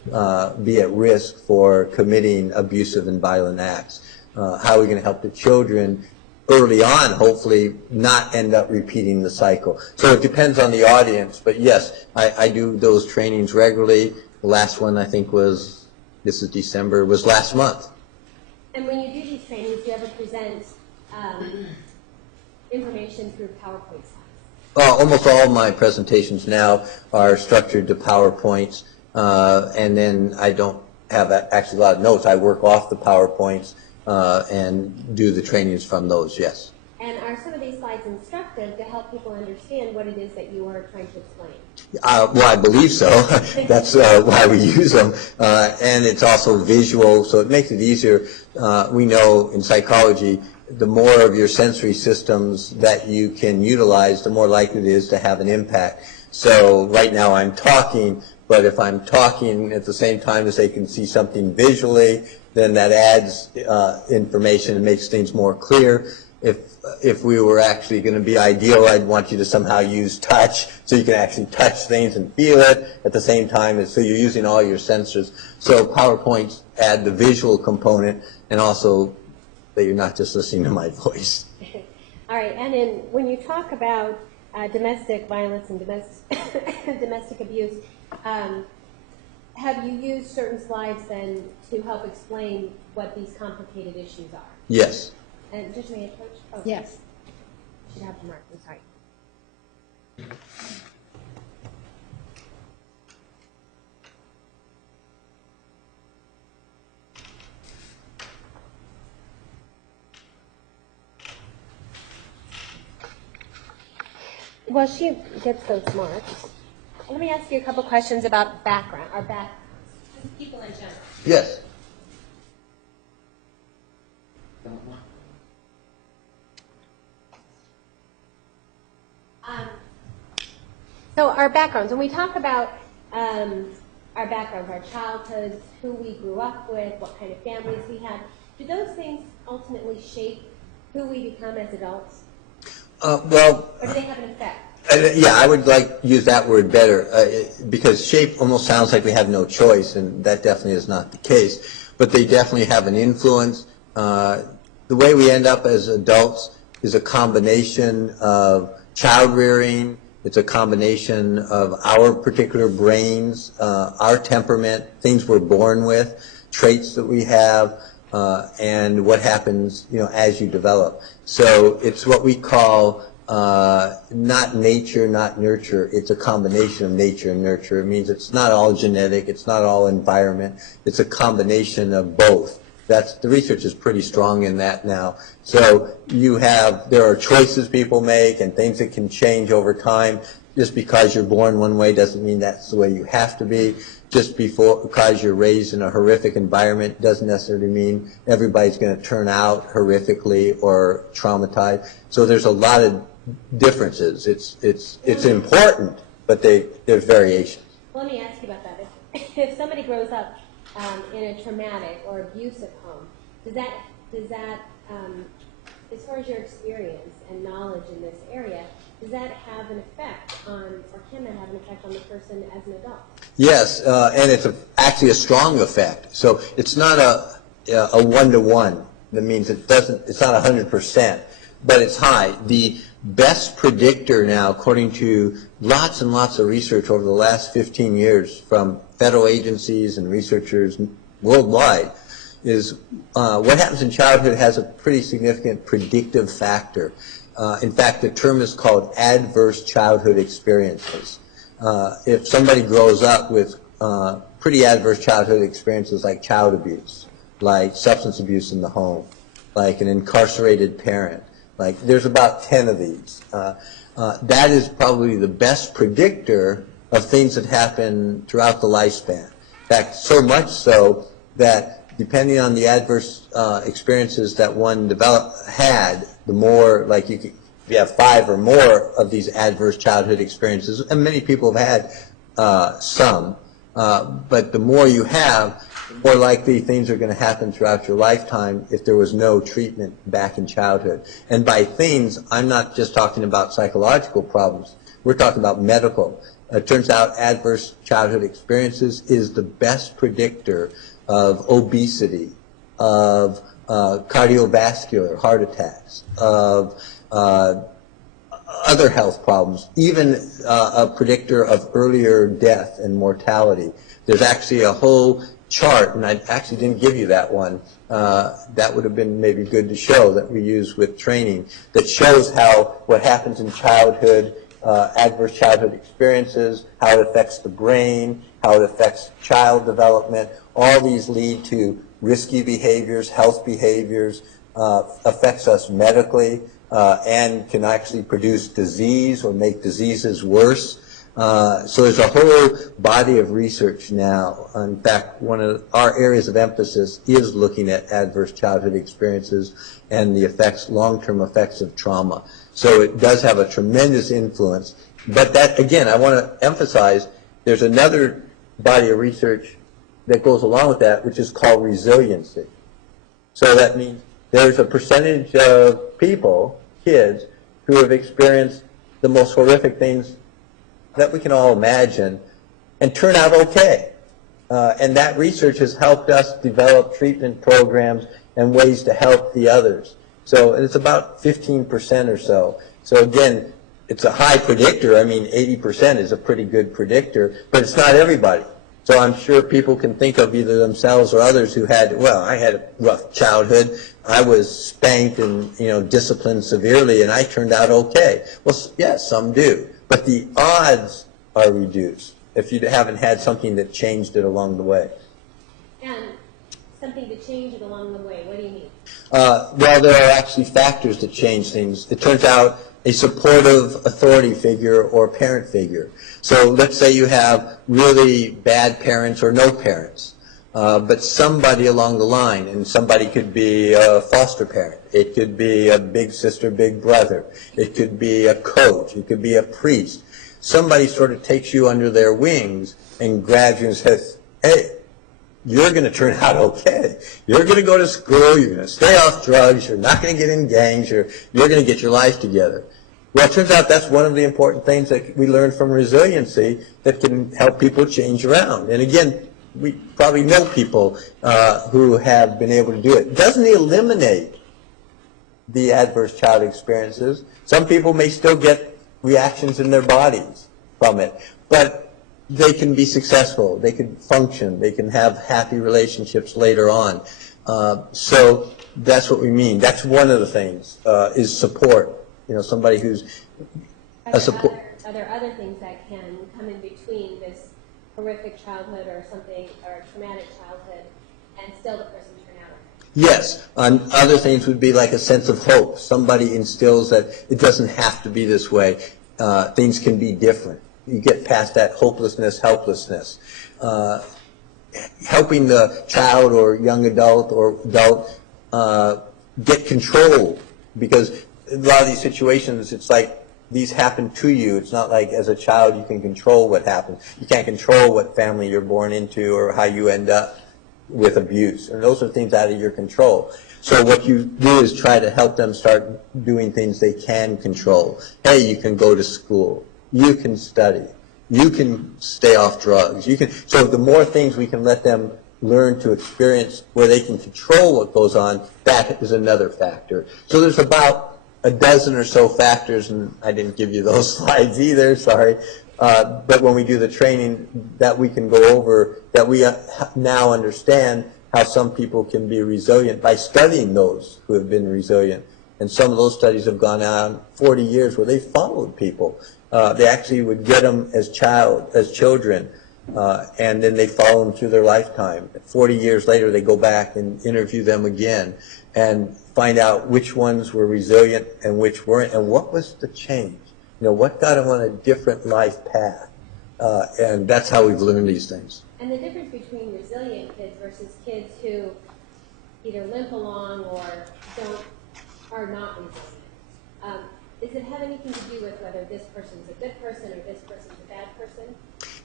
be at risk for committing abusive and violent acts? How are we going to help the children early on, hopefully, not end up repeating the cycle? So it depends on the audience, but yes, I do those trainings regularly. The last one, I think, was, this is December, was last month. And when you do these trainings, do you ever present information through PowerPoint slides? Almost all of my presentations now are structured to PowerPoints, and then I don't have actually a lot of notes. I work off the PowerPoints and do the trainings from those, yes. And are some of these slides instructive to help people understand what it is that you are trying to explain? Well, I believe so. That's why we use them. And it's also visual, so it makes it easier. We know in psychology, the more of your sensory systems that you can utilize, the more likely it is to have an impact. So right now I'm talking, but if I'm talking at the same time as they can see something visually, then that adds information and makes things more clear. If we were actually going to be ideal, I'd want you to somehow use touch, so you can actually touch things and feel it at the same time, so you're using all your sensors. So PowerPoints add the visual component, and also that you're not just listening to my voice. All right, and then when you talk about domestic violence and domestic abuse, have you used certain slides then to help explain what these complicated issues are? Yes. And just may I approach? Oh, Yes. Should have the mark. I'm sorry. Well, she gets those marks. Let me ask you a couple questions about background, our backgrounds, just people in general. Yes. So our backgrounds, when we talk about our backgrounds, our childhoods, who we grew up with, what kind of families we had, do those things ultimately shape who we become as adults? Well, Or do they have an effect? yeah, I would like to use that word better, because shape almost sounds like we have no choice, and that definitely is not the case. But they definitely have an influence. The way we end up as adults is a combination of child rearing. It's a combination of our particular brains, our temperament, things we're born with, traits that we have, and what happens, as you develop. So it's what we call not nature, not nurture. It's a combination of nature and nurture. It means it's not all genetic, it's not all environment. It's a combination of both. The research is pretty strong in that now. So there are choices people make and things that can change over time. Just because you're born one way doesn't mean that's the way you have to be. Just because you're raised in a horrific environment doesn't necessarily mean everybody's going to turn out horrifically or traumatized. So there's a lot of differences. It's important, but there's variations. Well, let me ask you about that. If somebody grows up in a traumatic or abusive home, does that as far as your experience and knowledge in this area, does that have an effect on, or can that have an effect on the person as an adult? Yes, and it's actually a strong effect. So it's not a one-to-one. That means it's not 100%, but it's high. The best predictor now, according to lots and lots of research over the last 15 years from federal agencies and researchers worldwide, is what happens in childhood has a pretty significant predictive factor. In fact, the term is called adverse childhood experiences. If somebody grows up with pretty adverse childhood experiences like child abuse, like substance abuse in the home, like an incarcerated parent, like there's about 10 of these. That is probably the best predictor of things that happen throughout the lifespan. In fact, so much so that depending on the adverse experiences that one had, the more, like if you have 5 or more of these adverse childhood experiences, and many people have had some, but the more you have, the more likely things are going to happen throughout your lifetime if there was no treatment back in childhood. And by things, I'm not just talking about psychological problems. We're talking about medical. It turns out adverse childhood experiences is the best predictor of obesity, of cardiovascular heart attacks, of other health problems, even a predictor of earlier death and mortality. There's actually a whole chart, and I actually didn't give you that one. That would have been maybe good to show, that we use with training, that shows how what happens in childhood, adverse childhood experiences, how it affects the brain, how it affects child development. All these lead to risky behaviors, health behaviors, affects us medically, and can actually produce disease or make diseases worse. So there's a whole body of research now. In fact, one of our areas of emphasis is looking at adverse childhood experiences and the effects, long-term effects of trauma. So it does have a tremendous influence. But that, again, I want to emphasize, there's another body of research that goes along with that, which is called resiliency. So that means there's a percentage of people, kids, who have experienced the most horrific things that we can all imagine and turn out okay. And that research has helped us develop treatment programs and ways to help the others. So it's about 15% or so. So again, it's a high predictor. I mean, 80% is a pretty good predictor, but it's not everybody. So I'm sure people can think of either themselves or others who had, well, I had a rough childhood. I was spanked and, disciplined severely, and I turned out okay. Well, yes, some do. But the odds are reduced if you haven't had something that changed it along the way. And something to change it along the way, what do you mean? Well, there are actually factors that change things. It turns out a supportive authority figure or parent figure. So let's say you have really bad parents or no parents, but somebody along the line, and somebody could be a foster parent. It could be a big sister, big brother. It could be a coach. It could be a priest. Somebody sort of takes you under their wings and grabs you and says, hey, you're going to turn out okay. You're going to go to school. You're going to stay off drugs. You're not going to get in gangs. You're going to get your life together. Well, it turns out that's one of the important things that we learn from resiliency that can help people change around. And again, we probably know people who have been able to do it. It doesn't eliminate the adverse child experiences. Some people may still get reactions in their bodies from it, but they can be successful. They can function. They can have happy relationships later on. So that's what we mean. That's one of the things, is support. Somebody who's a support. Are there other things that can come in between this horrific childhood or something, or traumatic childhood, and still the person turn out okay? Yes. Other things would be like a sense of hope. Somebody instills that it doesn't have to be this way. Things can be different. You get past that hopelessness, helplessness. Helping the child or young adult or adult get control, because a lot of these situations, it's like these happen to you. It's not like as a child you can control what happens. You can't control what family you're born into or how you end up with abuse. And those are things out of your control. So what you do is try to help them start doing things they can control. Hey, you can go to school. You can study. You can stay off drugs. So the more things we can let them learn to experience where they can control what goes on, that is another factor. So there's about a dozen or so factors, and I didn't give you those slides either, sorry. But when we do the training that we can go over, that we now understand how some people can be resilient by studying those who have been resilient. And some of those studies have gone on 40 years where they followed people. They actually would get them as children, and then they follow them through their lifetime. 40 years later, they go back and interview them again and find out which ones were resilient and which weren't, and what was the change. What got them on a different life path. And that's how we've learned these things. And the difference between resilient kids versus kids who either limp along or are not resilient, does it have anything to do with whether this person's a good person or this person's a bad person?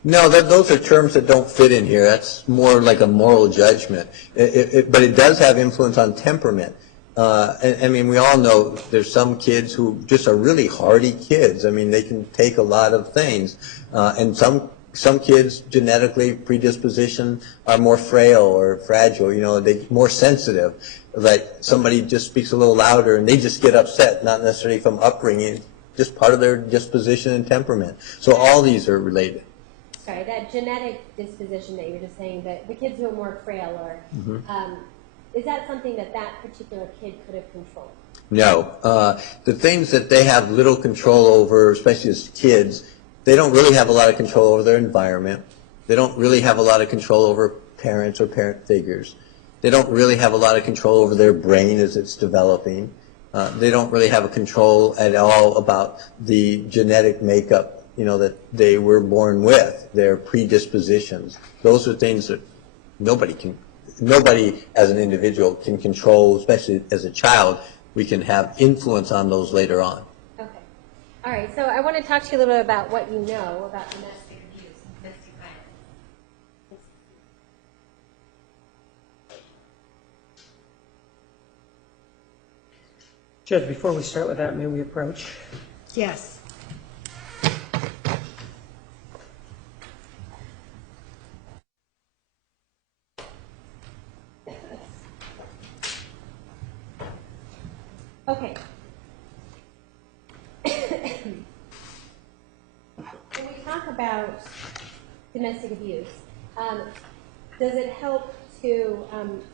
No, those are terms that don't fit in here. That's more like a moral judgment. But it does have influence on temperament. I mean, we all know there's some kids who just are really hardy kids. I mean, they can take a lot of things. And some kids, genetically predisposition, are more frail or fragile. They're more sensitive. Like somebody just speaks a little louder and they just get upset, not necessarily from upbringing, just part of their disposition and temperament. So all these are related. Sorry, that genetic disposition that you were just saying, that the kids who are more frail, or is that something that particular kid could have controlled? No. The things that they have little control over, especially as kids, they don't really have a lot of control over their environment. They don't really have a lot of control over parents or parent figures. They don't really have a lot of control over their brain as it's developing. They don't really have a control at all about the genetic makeup, that they were born with, their predispositions. Those are things that nobody as an individual can control, especially as a child. We can have influence on those later on. Okay. All right, so I want to talk to you a little bit about what you know about domestic abuse and domestic violence. Judge, before we start with that, may we approach? Yes. Okay. When we talk about domestic abuse, does it help to,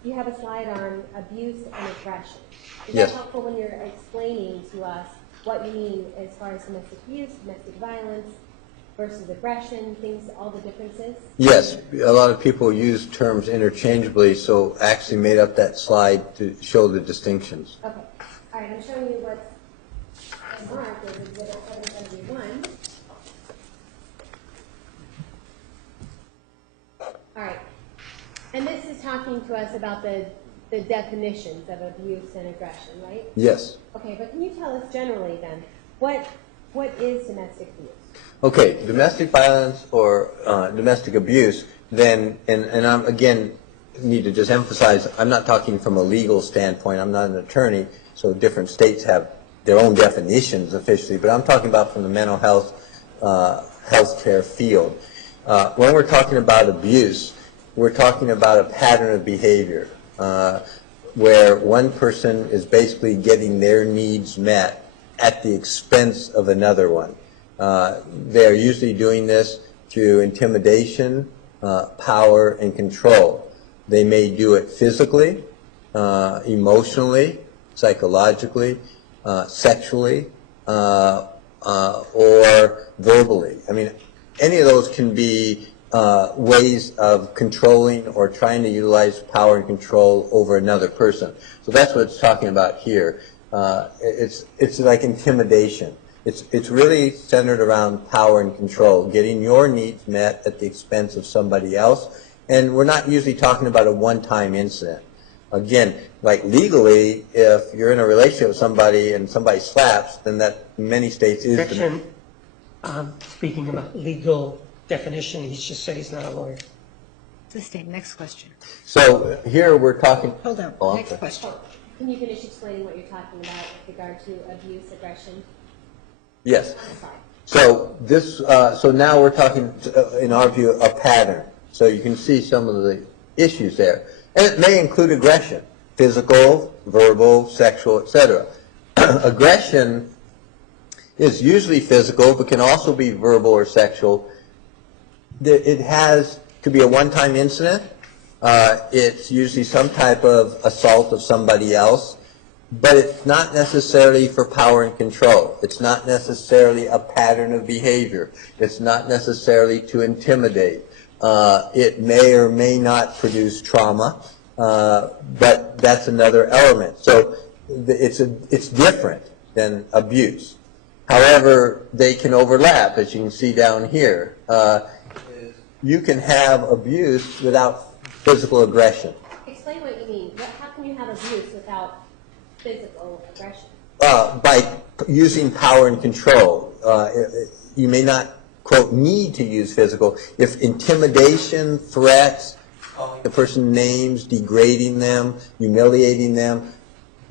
you have a slide on abuse and aggression. Is Yes. that helpful when you're explaining to us what you mean as far as domestic abuse, domestic violence versus aggression, things, all the differences? Yes, a lot of people use terms interchangeably, so I actually made up that slide to show the distinctions. Okay. All right, I'm showing you what's marked as Exhibit 771. All right. And this is talking to us about the definitions of abuse and aggression, right? Yes. Okay, but can you tell us generally then, what is domestic abuse? Okay, domestic violence or domestic abuse, then, and I'm, again, need to just emphasize, I'm not talking from a legal standpoint. I'm not an attorney, so different states have their own definitions officially, but I'm talking about from the mental health, healthcare field. When we're talking about abuse, we're talking about a pattern of behavior where one person is basically getting their needs met at the expense of another one. They're usually doing this through intimidation, power, and control. They may do it physically, emotionally, psychologically, sexually, or verbally. I mean, any of those can be ways of controlling or trying to utilize power and control over another person. So that's what it's talking about here. It's like intimidation. It's really centered around power and control, getting your needs met at the expense of somebody else. And we're not usually talking about a one-time incident. Again, like legally, if you're in a relationship with somebody and somebody slaps, then that in many states is... Objection. Speaking about legal definition, he just said he's not a lawyer. Sustain. Next question. So here we're talking... Hold on. Oh, Next okay. question. Can you finish explaining what you're talking about with regard to abuse, aggression? Yes. On the slide. So this, so now we're talking, in our view, a pattern. So you can see some of the issues there. And it may include aggression, physical, verbal, sexual, etc. Aggression is usually physical, but can also be verbal or sexual. It has to be a one-time incident, It's usually some type of assault of somebody else, but it's not necessarily for power and control. It's not necessarily a pattern of behavior. It's not necessarily to intimidate. It may or may not produce trauma, but that's another element. So it's different than abuse. However, they can overlap, as you can see down here. You can have abuse without physical aggression. Explain what you mean. How can you have abuse without physical aggression? By using power and control. You may not, quote, need to use physical. If intimidation, threats, calling the person names, degrading them, humiliating them,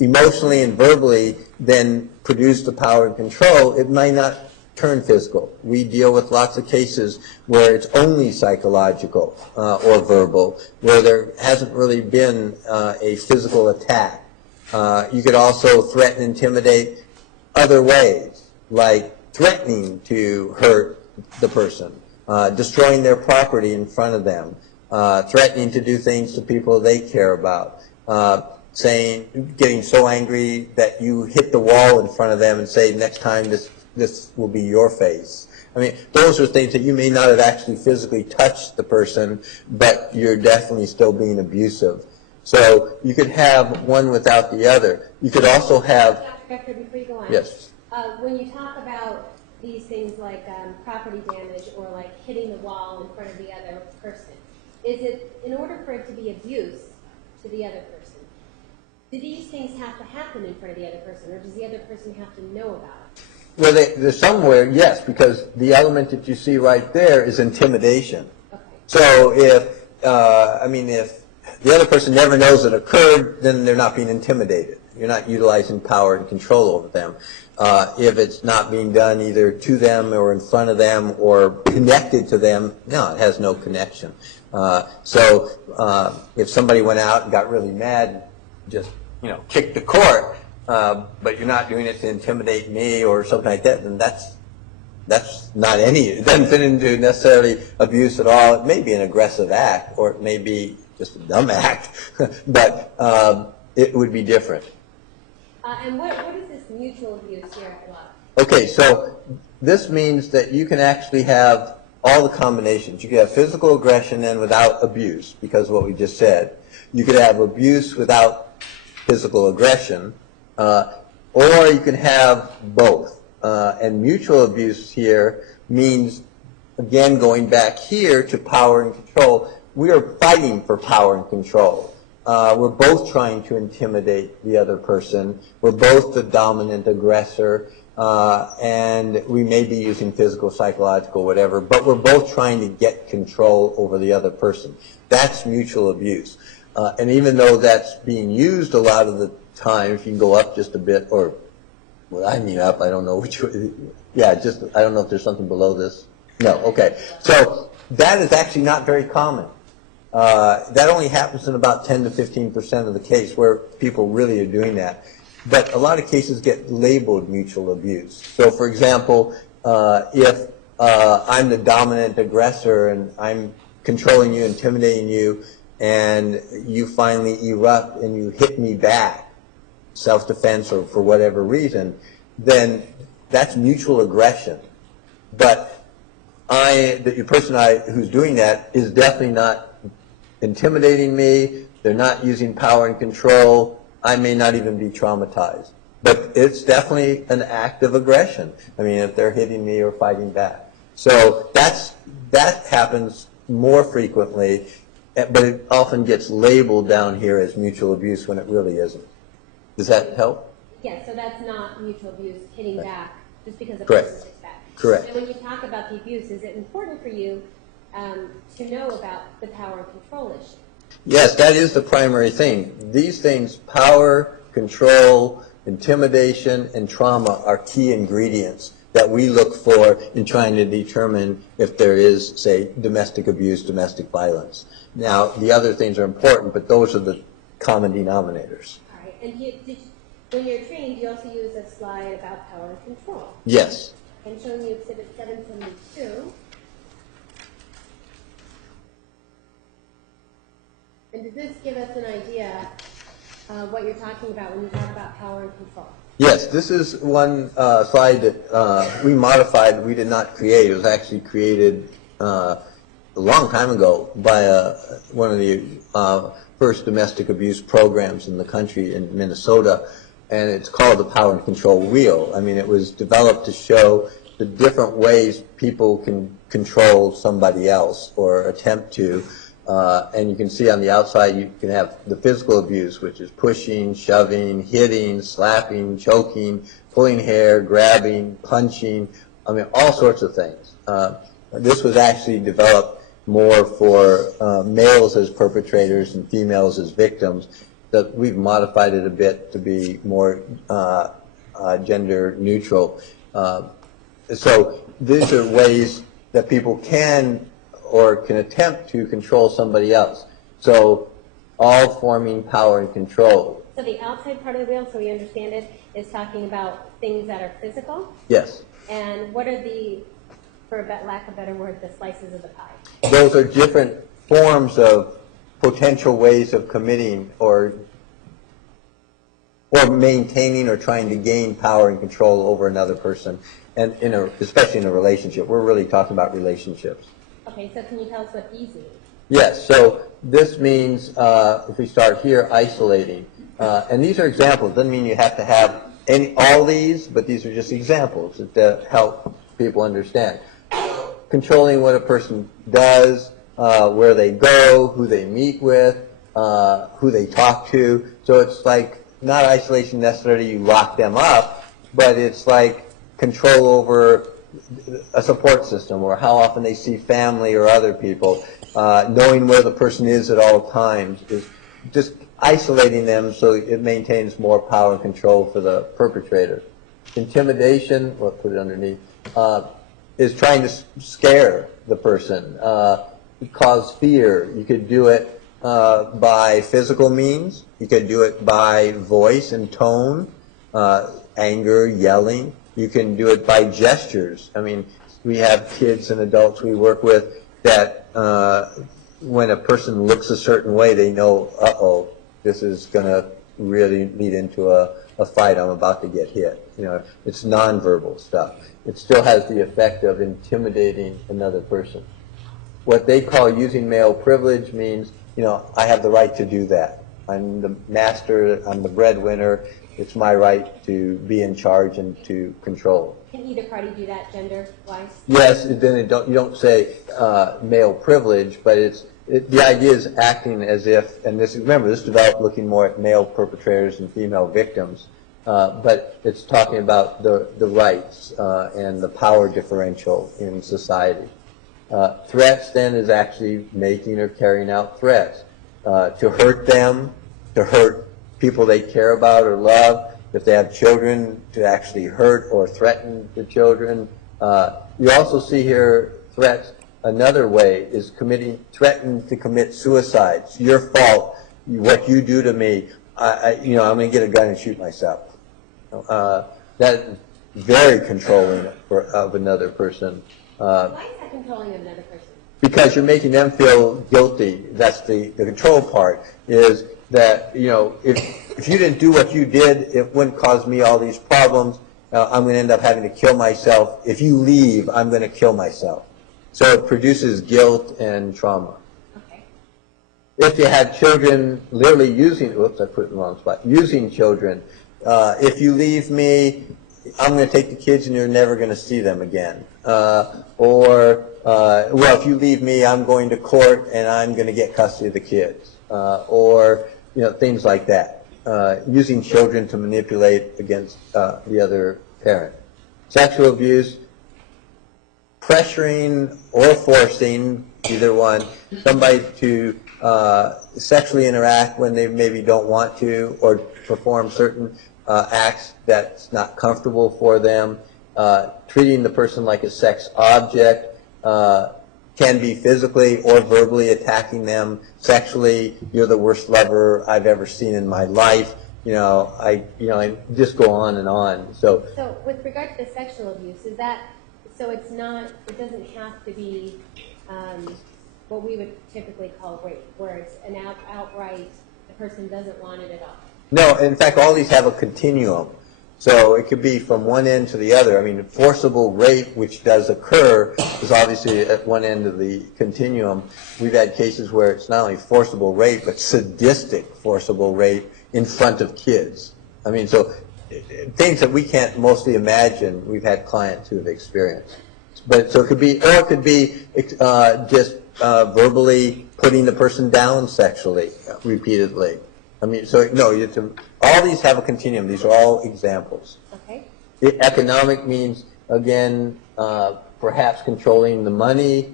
emotionally and verbally, then produce the power and control, it might not turn physical. We deal with lots of cases where it's only psychological or verbal, where there hasn't really been a physical attack. You could also threaten, intimidate other ways, like threatening to hurt the person, destroying their property in front of them, threatening to do things to people they care about, getting so angry that you hit the wall in front of them and say, next time this will be your face. I mean, those are things that you may not have actually physically touched the person, but you're definitely still being abusive. So you could have one without the other. You could also have... Dr. Becker, before you go on. Yes. When you talk about these things like property damage or like hitting the wall in front of the other person, is it, in order for it to be abuse to the other person, do these things have to happen in front of the other person, or does the other person have to know about it? Well, they're somewhere, yes, because the element that you see right there is intimidation. Okay. So if the other person never knows it occurred, then they're not being intimidated. You're not utilizing power and control over them. If it's not being done either to them or in front of them or connected to them, no, it has no connection. So if somebody went out and got really mad, just kicked the court, but you're not doing it to intimidate me or something like that, then that's not it doesn't fit into necessarily abuse at all. It may be an aggressive act, or it may be just a dumb act, but it would be different. And what is this mutual abuse here at law? Okay, so this means that you can actually have all the combinations. You can have physical aggression and without abuse, because of what we just said. You could have abuse without physical aggression, or you can have both. And mutual abuse here means, again, going back here to power and control. We are fighting for power and control. We're both trying to intimidate the other person. We're both the dominant aggressor, and we may be using physical, psychological, whatever, but we're both trying to get control over the other person. That's mutual abuse. And even though that's being used a lot of the time, if you can go up just a bit, or, well, I mean up, I don't know which way, yeah, just, I don't know if there's something below this. No, okay. So that is actually not very common. That only happens in about 10 to 15% of the case where people really are doing that. But a lot of cases get labeled mutual abuse. So, for example, if I'm the dominant aggressor and I'm controlling you, intimidating you, and you finally erupt and you hit me back, self-defense or for whatever reason, then that's mutual aggression. But the person who's doing that is definitely not intimidating me. They're not using power and control. I may not even be traumatized. But it's definitely an act of aggression. I mean, if they're hitting me or fighting back. So that happens more frequently, but it often gets labeled down here as mutual abuse when it really isn't. Does that help? Yeah, so that's not mutual abuse, hitting back just because a Correct. person hits back. Correct. And when you talk about the abuse, is it important for you to know about the power and control issue? Yes, that is the primary thing. These things, power, control, intimidation, and trauma are key ingredients that we look for in trying to determine if there is, say, domestic abuse, domestic violence. Now, the other things are important, but those are the common denominators. All right, and when you're trained, you also use a slide about power and control. Yes. I'm showing you Exhibit 772. And does this give us an idea of what you're talking about when you talk about power and control? Yes, this is one slide that we modified. We did not create. It was actually created a long time ago by one of the first domestic abuse programs in the country in Minnesota, and it's called the Power and Control Wheel. I mean, it was developed to show the different ways people can control somebody else or attempt to. And you can see on the outside, you can have the physical abuse, which is pushing, shoving, hitting, slapping, choking, pulling hair, grabbing, punching, I mean, all sorts of things. This was actually developed more for males as perpetrators and females as victims. That we've modified it a bit to be more gender neutral. So these are ways that people can attempt to control somebody else. So all forming power and control. So the outside part of the wheel, so we understand it, is talking about things that are physical? Yes. And what are the, for lack of a better word, the slices of the pie? Those are different forms of potential ways of committing or maintaining or trying to gain power and control over another person, and especially in a relationship. We're really talking about relationships. Okay, so can you tell us what these mean? Yes, so this means, if we start here, isolating. And these are examples. Doesn't mean you have to have all these, but these are just examples to help people understand. Controlling what a person does, where they go, who they meet with, who they talk to. So it's like not isolation necessarily you lock them up, but it's like control over a support system, or how often they see family or other people, knowing where the person is at all times, is just isolating them so it maintains more power and control for the perpetrator. Intimidation, we'll put it underneath, is trying to scare the person, cause fear. You could do it by physical means. You could do it by voice and tone, anger, yelling. You can do it by gestures. I mean, we have kids and adults we work with that when a person looks a certain way, they know, uh-oh, this is going to really lead into a fight. I'm about to get hit. You know, it's nonverbal stuff. It still has the effect of intimidating another person. What they call using male privilege means, you know, I have the right to do that. I'm the master, I'm the breadwinner. It's my right to be in charge and to control. Can either party do that gender-wise? Yes, then you don't say male privilege, but the idea is acting as if, and remember, this developed looking more at male perpetrators and female victims, but it's talking about the rights and the power differential in society. Threats then is actually making or carrying out threats to hurt them, to hurt people they care about or love. If they have children, to actually hurt or threaten the children. You also see here threats. Another way is threatening to commit suicide. It's your fault. What you do to me, I'm going to get a gun and shoot myself. That's very controlling of another person. Why is that controlling of another person? Because you're making them feel guilty. That's the control part, is that, you know, if you didn't do what you did, it wouldn't cause me all these problems. I'm going to end up having to kill myself. If you leave, I'm going to kill myself. So it produces guilt and trauma. Okay. If you had children literally using, whoops, I put it in the wrong spot, using children, if you leave me, I'm going to take the kids and you're never going to see them again. Well, if you leave me, I'm going to court and I'm going to get custody of the kids. Or, you know, things like that. Using children to manipulate against the other parent. Sexual abuse, pressuring or forcing, either one, somebody to sexually interact when they maybe don't want to, or perform certain acts that's not comfortable for them, treating the person like a sex object, can be physically or verbally attacking them, sexually. You're the worst lover I've ever seen in my life. I just go on and on. So with regard to the sexual abuse, is that, so it's not, it doesn't have to be what we would typically call rape, where it's an outright, the person doesn't want it at all. No, in fact, all these have a continuum. So it could be from one end to the other. I mean, forcible rape, which does occur, is obviously at one end of the continuum. We've had cases where it's not only forcible rape, but sadistic forcible rape in front of kids. I mean, so things that we can't mostly imagine, we've had clients who have experienced. But so it could be, or it could be just verbally putting the person down sexually repeatedly. I mean, so no, all these have a continuum. These are all examples. Okay. Economic means, again, perhaps controlling the money,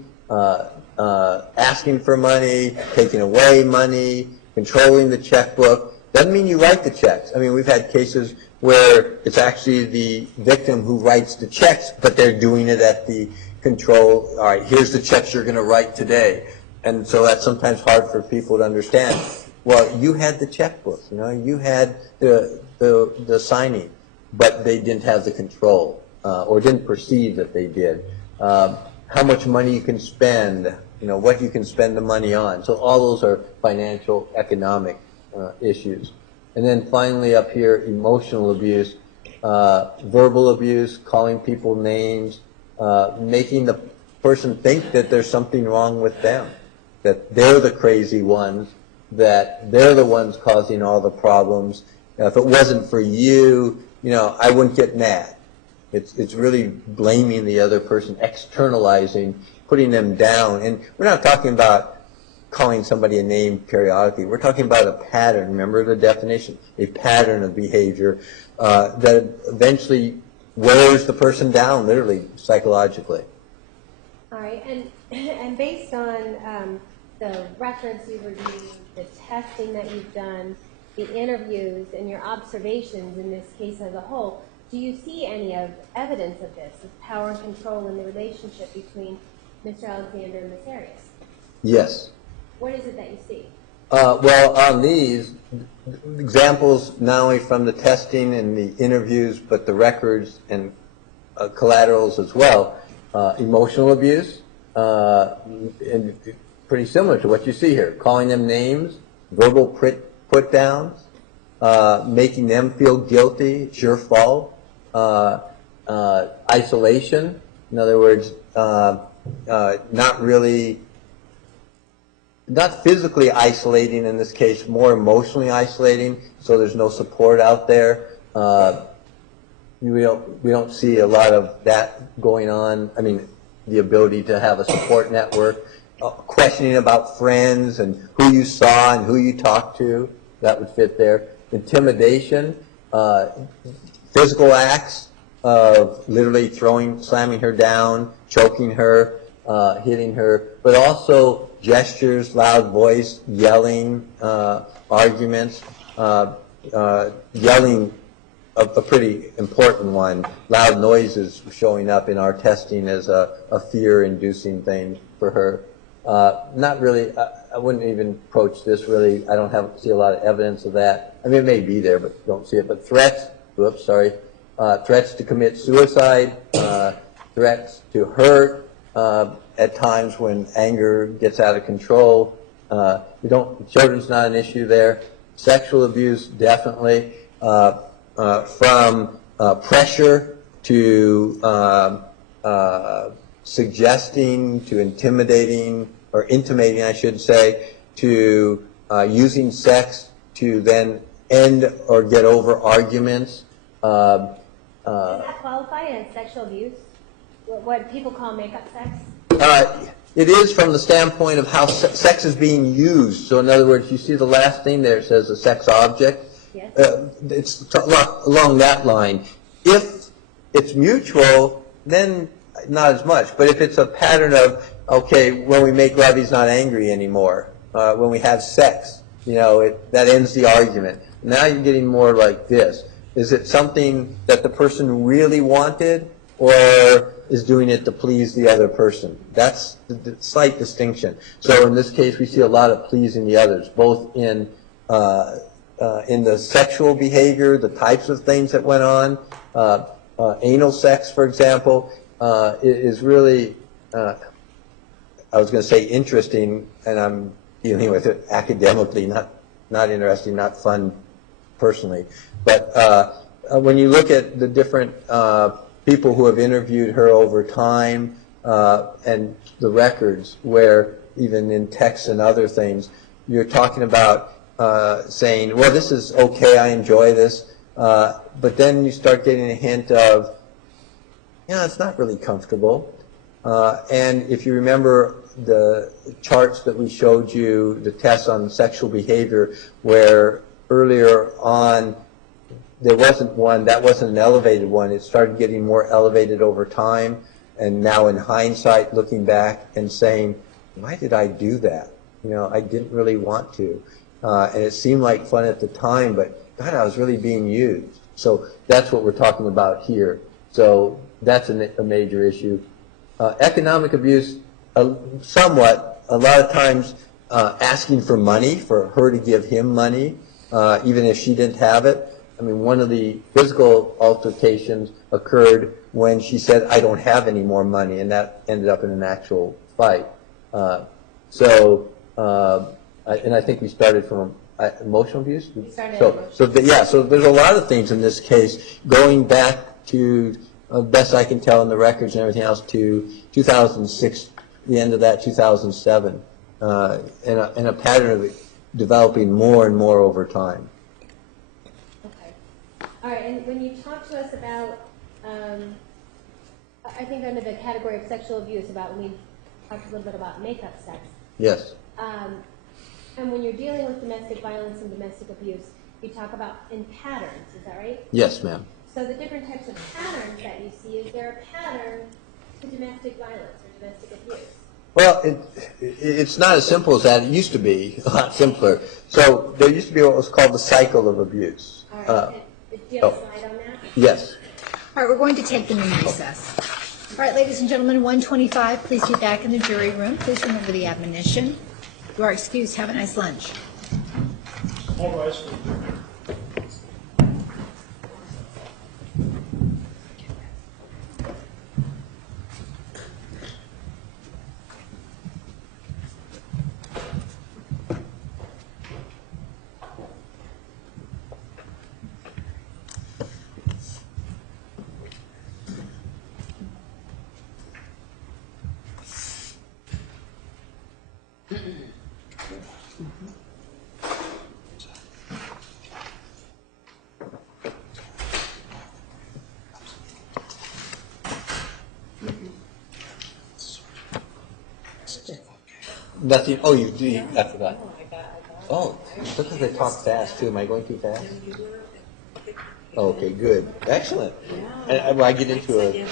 asking for money, taking away money, controlling the checkbook. Doesn't mean you write the checks. I mean, we've had cases where it's actually the victim who writes the checks, but they're doing it at the control. All right, here's the checks you're going to write today. And so that's sometimes hard for people to understand. Well, you had the checkbook, you know, you had the signing, but they didn't have the control or didn't perceive that they did. How much money you can spend, you know, what you can spend the money on. So all those are financial, economic issues. And then finally up here, emotional abuse, verbal abuse, calling people names, making the person think that there's something wrong with them, that they're the crazy ones, that they're the ones causing all the problems. If it wasn't for you, you know, I wouldn't get mad. It's really blaming the other person, externalizing, putting them down. And we're not talking about calling somebody a name periodically. We're talking about a pattern. Remember the definition? A pattern of behavior that eventually wears the person down, literally, psychologically. All right, and based on the records you've reviewed, the testing that you've done, the interviews, and your observations in this case as a whole, do you see any evidence of this, of power and control in the relationship between Mr. Alexander and Ms. Arias? Yes. What is it that you see? Well, on these examples, not only from the testing and the interviews, but the records and collaterals as well, emotional abuse, and pretty similar to what you see here, calling them names, verbal put-downs, making them feel guilty, it's your fault, isolation, in other words, not physically isolating in this case, more emotionally isolating, so there's no support out there. We don't see a lot of that going on. I mean, the ability to have a support network, questioning about friends and who you saw and who you talked to, that would fit there. Intimidation, physical acts of literally slamming her down, choking her, hitting her, but also gestures, loud voice, yelling, arguments, yelling, a pretty important one. Loud noises showing up in our testing as a fear-inducing thing for her. Not really, I wouldn't even approach this really. I don't see a lot of evidence of that. I mean, it may be there, but don't see it. But threats, threats to commit suicide, threats to hurt, at times when anger gets out of control. Children's not an issue there. Sexual abuse, definitely. From pressure to suggesting, to intimidating, or intimating, I should say, to using sex to then end or get over arguments. Does that qualify as sexual abuse? What people call makeup sex? It is from the standpoint of how sex is being used. So in other words, you see the last thing there, it says a sex object. Yes. It's along that line. If it's mutual, then not as much. But if it's a pattern of, okay, when we make love, he's not angry anymore. When we have sex, that ends the argument. Now you're getting more like this. Is it something that the person really wanted, or is doing it to please the other person? That's the slight distinction. So in this case, we see a lot of pleasing the others, both in the sexual behavior, the types of things that went on. Anal sex, for example, is really I was going to say interesting, and I'm dealing with it academically, not interesting, not fun personally. But when you look at the different people who have interviewed her over time and the records, where even in text and other things, you're talking about saying, well, this is okay, I enjoy this, but then you start getting a hint of, it's not really comfortable. And if you remember the charts that we showed you, the tests on sexual behavior, where earlier on there wasn't one, that wasn't an elevated one, it started getting more elevated over time, and now in hindsight, looking back and saying, why did I do that? I didn't really want to. And it seemed like fun at the time, but God, I was really being used. So that's what we're talking about here. So that's a major issue. Economic abuse, somewhat, a lot of times asking for money, for her to give him money, even if she didn't have it. I mean, one of the physical altercations occurred when she said, I don't have any more money, and that ended up in an actual fight. And I think we started from emotional abuse? We started so there's a lot of things in this case, going back to, best I can tell in the records and everything else, to 2006, the end of that, 2007, and a pattern of it developing more and more over time. Okay. All right, and when you talk to us about, I think under the category of sexual abuse, when we talked a little bit about makeup sex. Yes. And when you're dealing with domestic violence and domestic abuse, you talk about in patterns, is that right? Yes, ma'am. So the different types of patterns that you see, is there a pattern to domestic violence or domestic abuse? Well, it's not as simple as that. It used to be a lot simpler. So there used to be what was called the cycle of abuse. All right, do you have a slide on that? Yes. All right, we're going to take the noon recess. All right, ladies and gentlemen, 1:25, please be back in the jury room. Please remember the admonition. You are excused. Have a nice lunch. All rise for the jury. Nothing. Oh, you do. I forgot. Oh, look at they talk fast too. Am I going too fast? Okay, good. Excellent. And when I get into a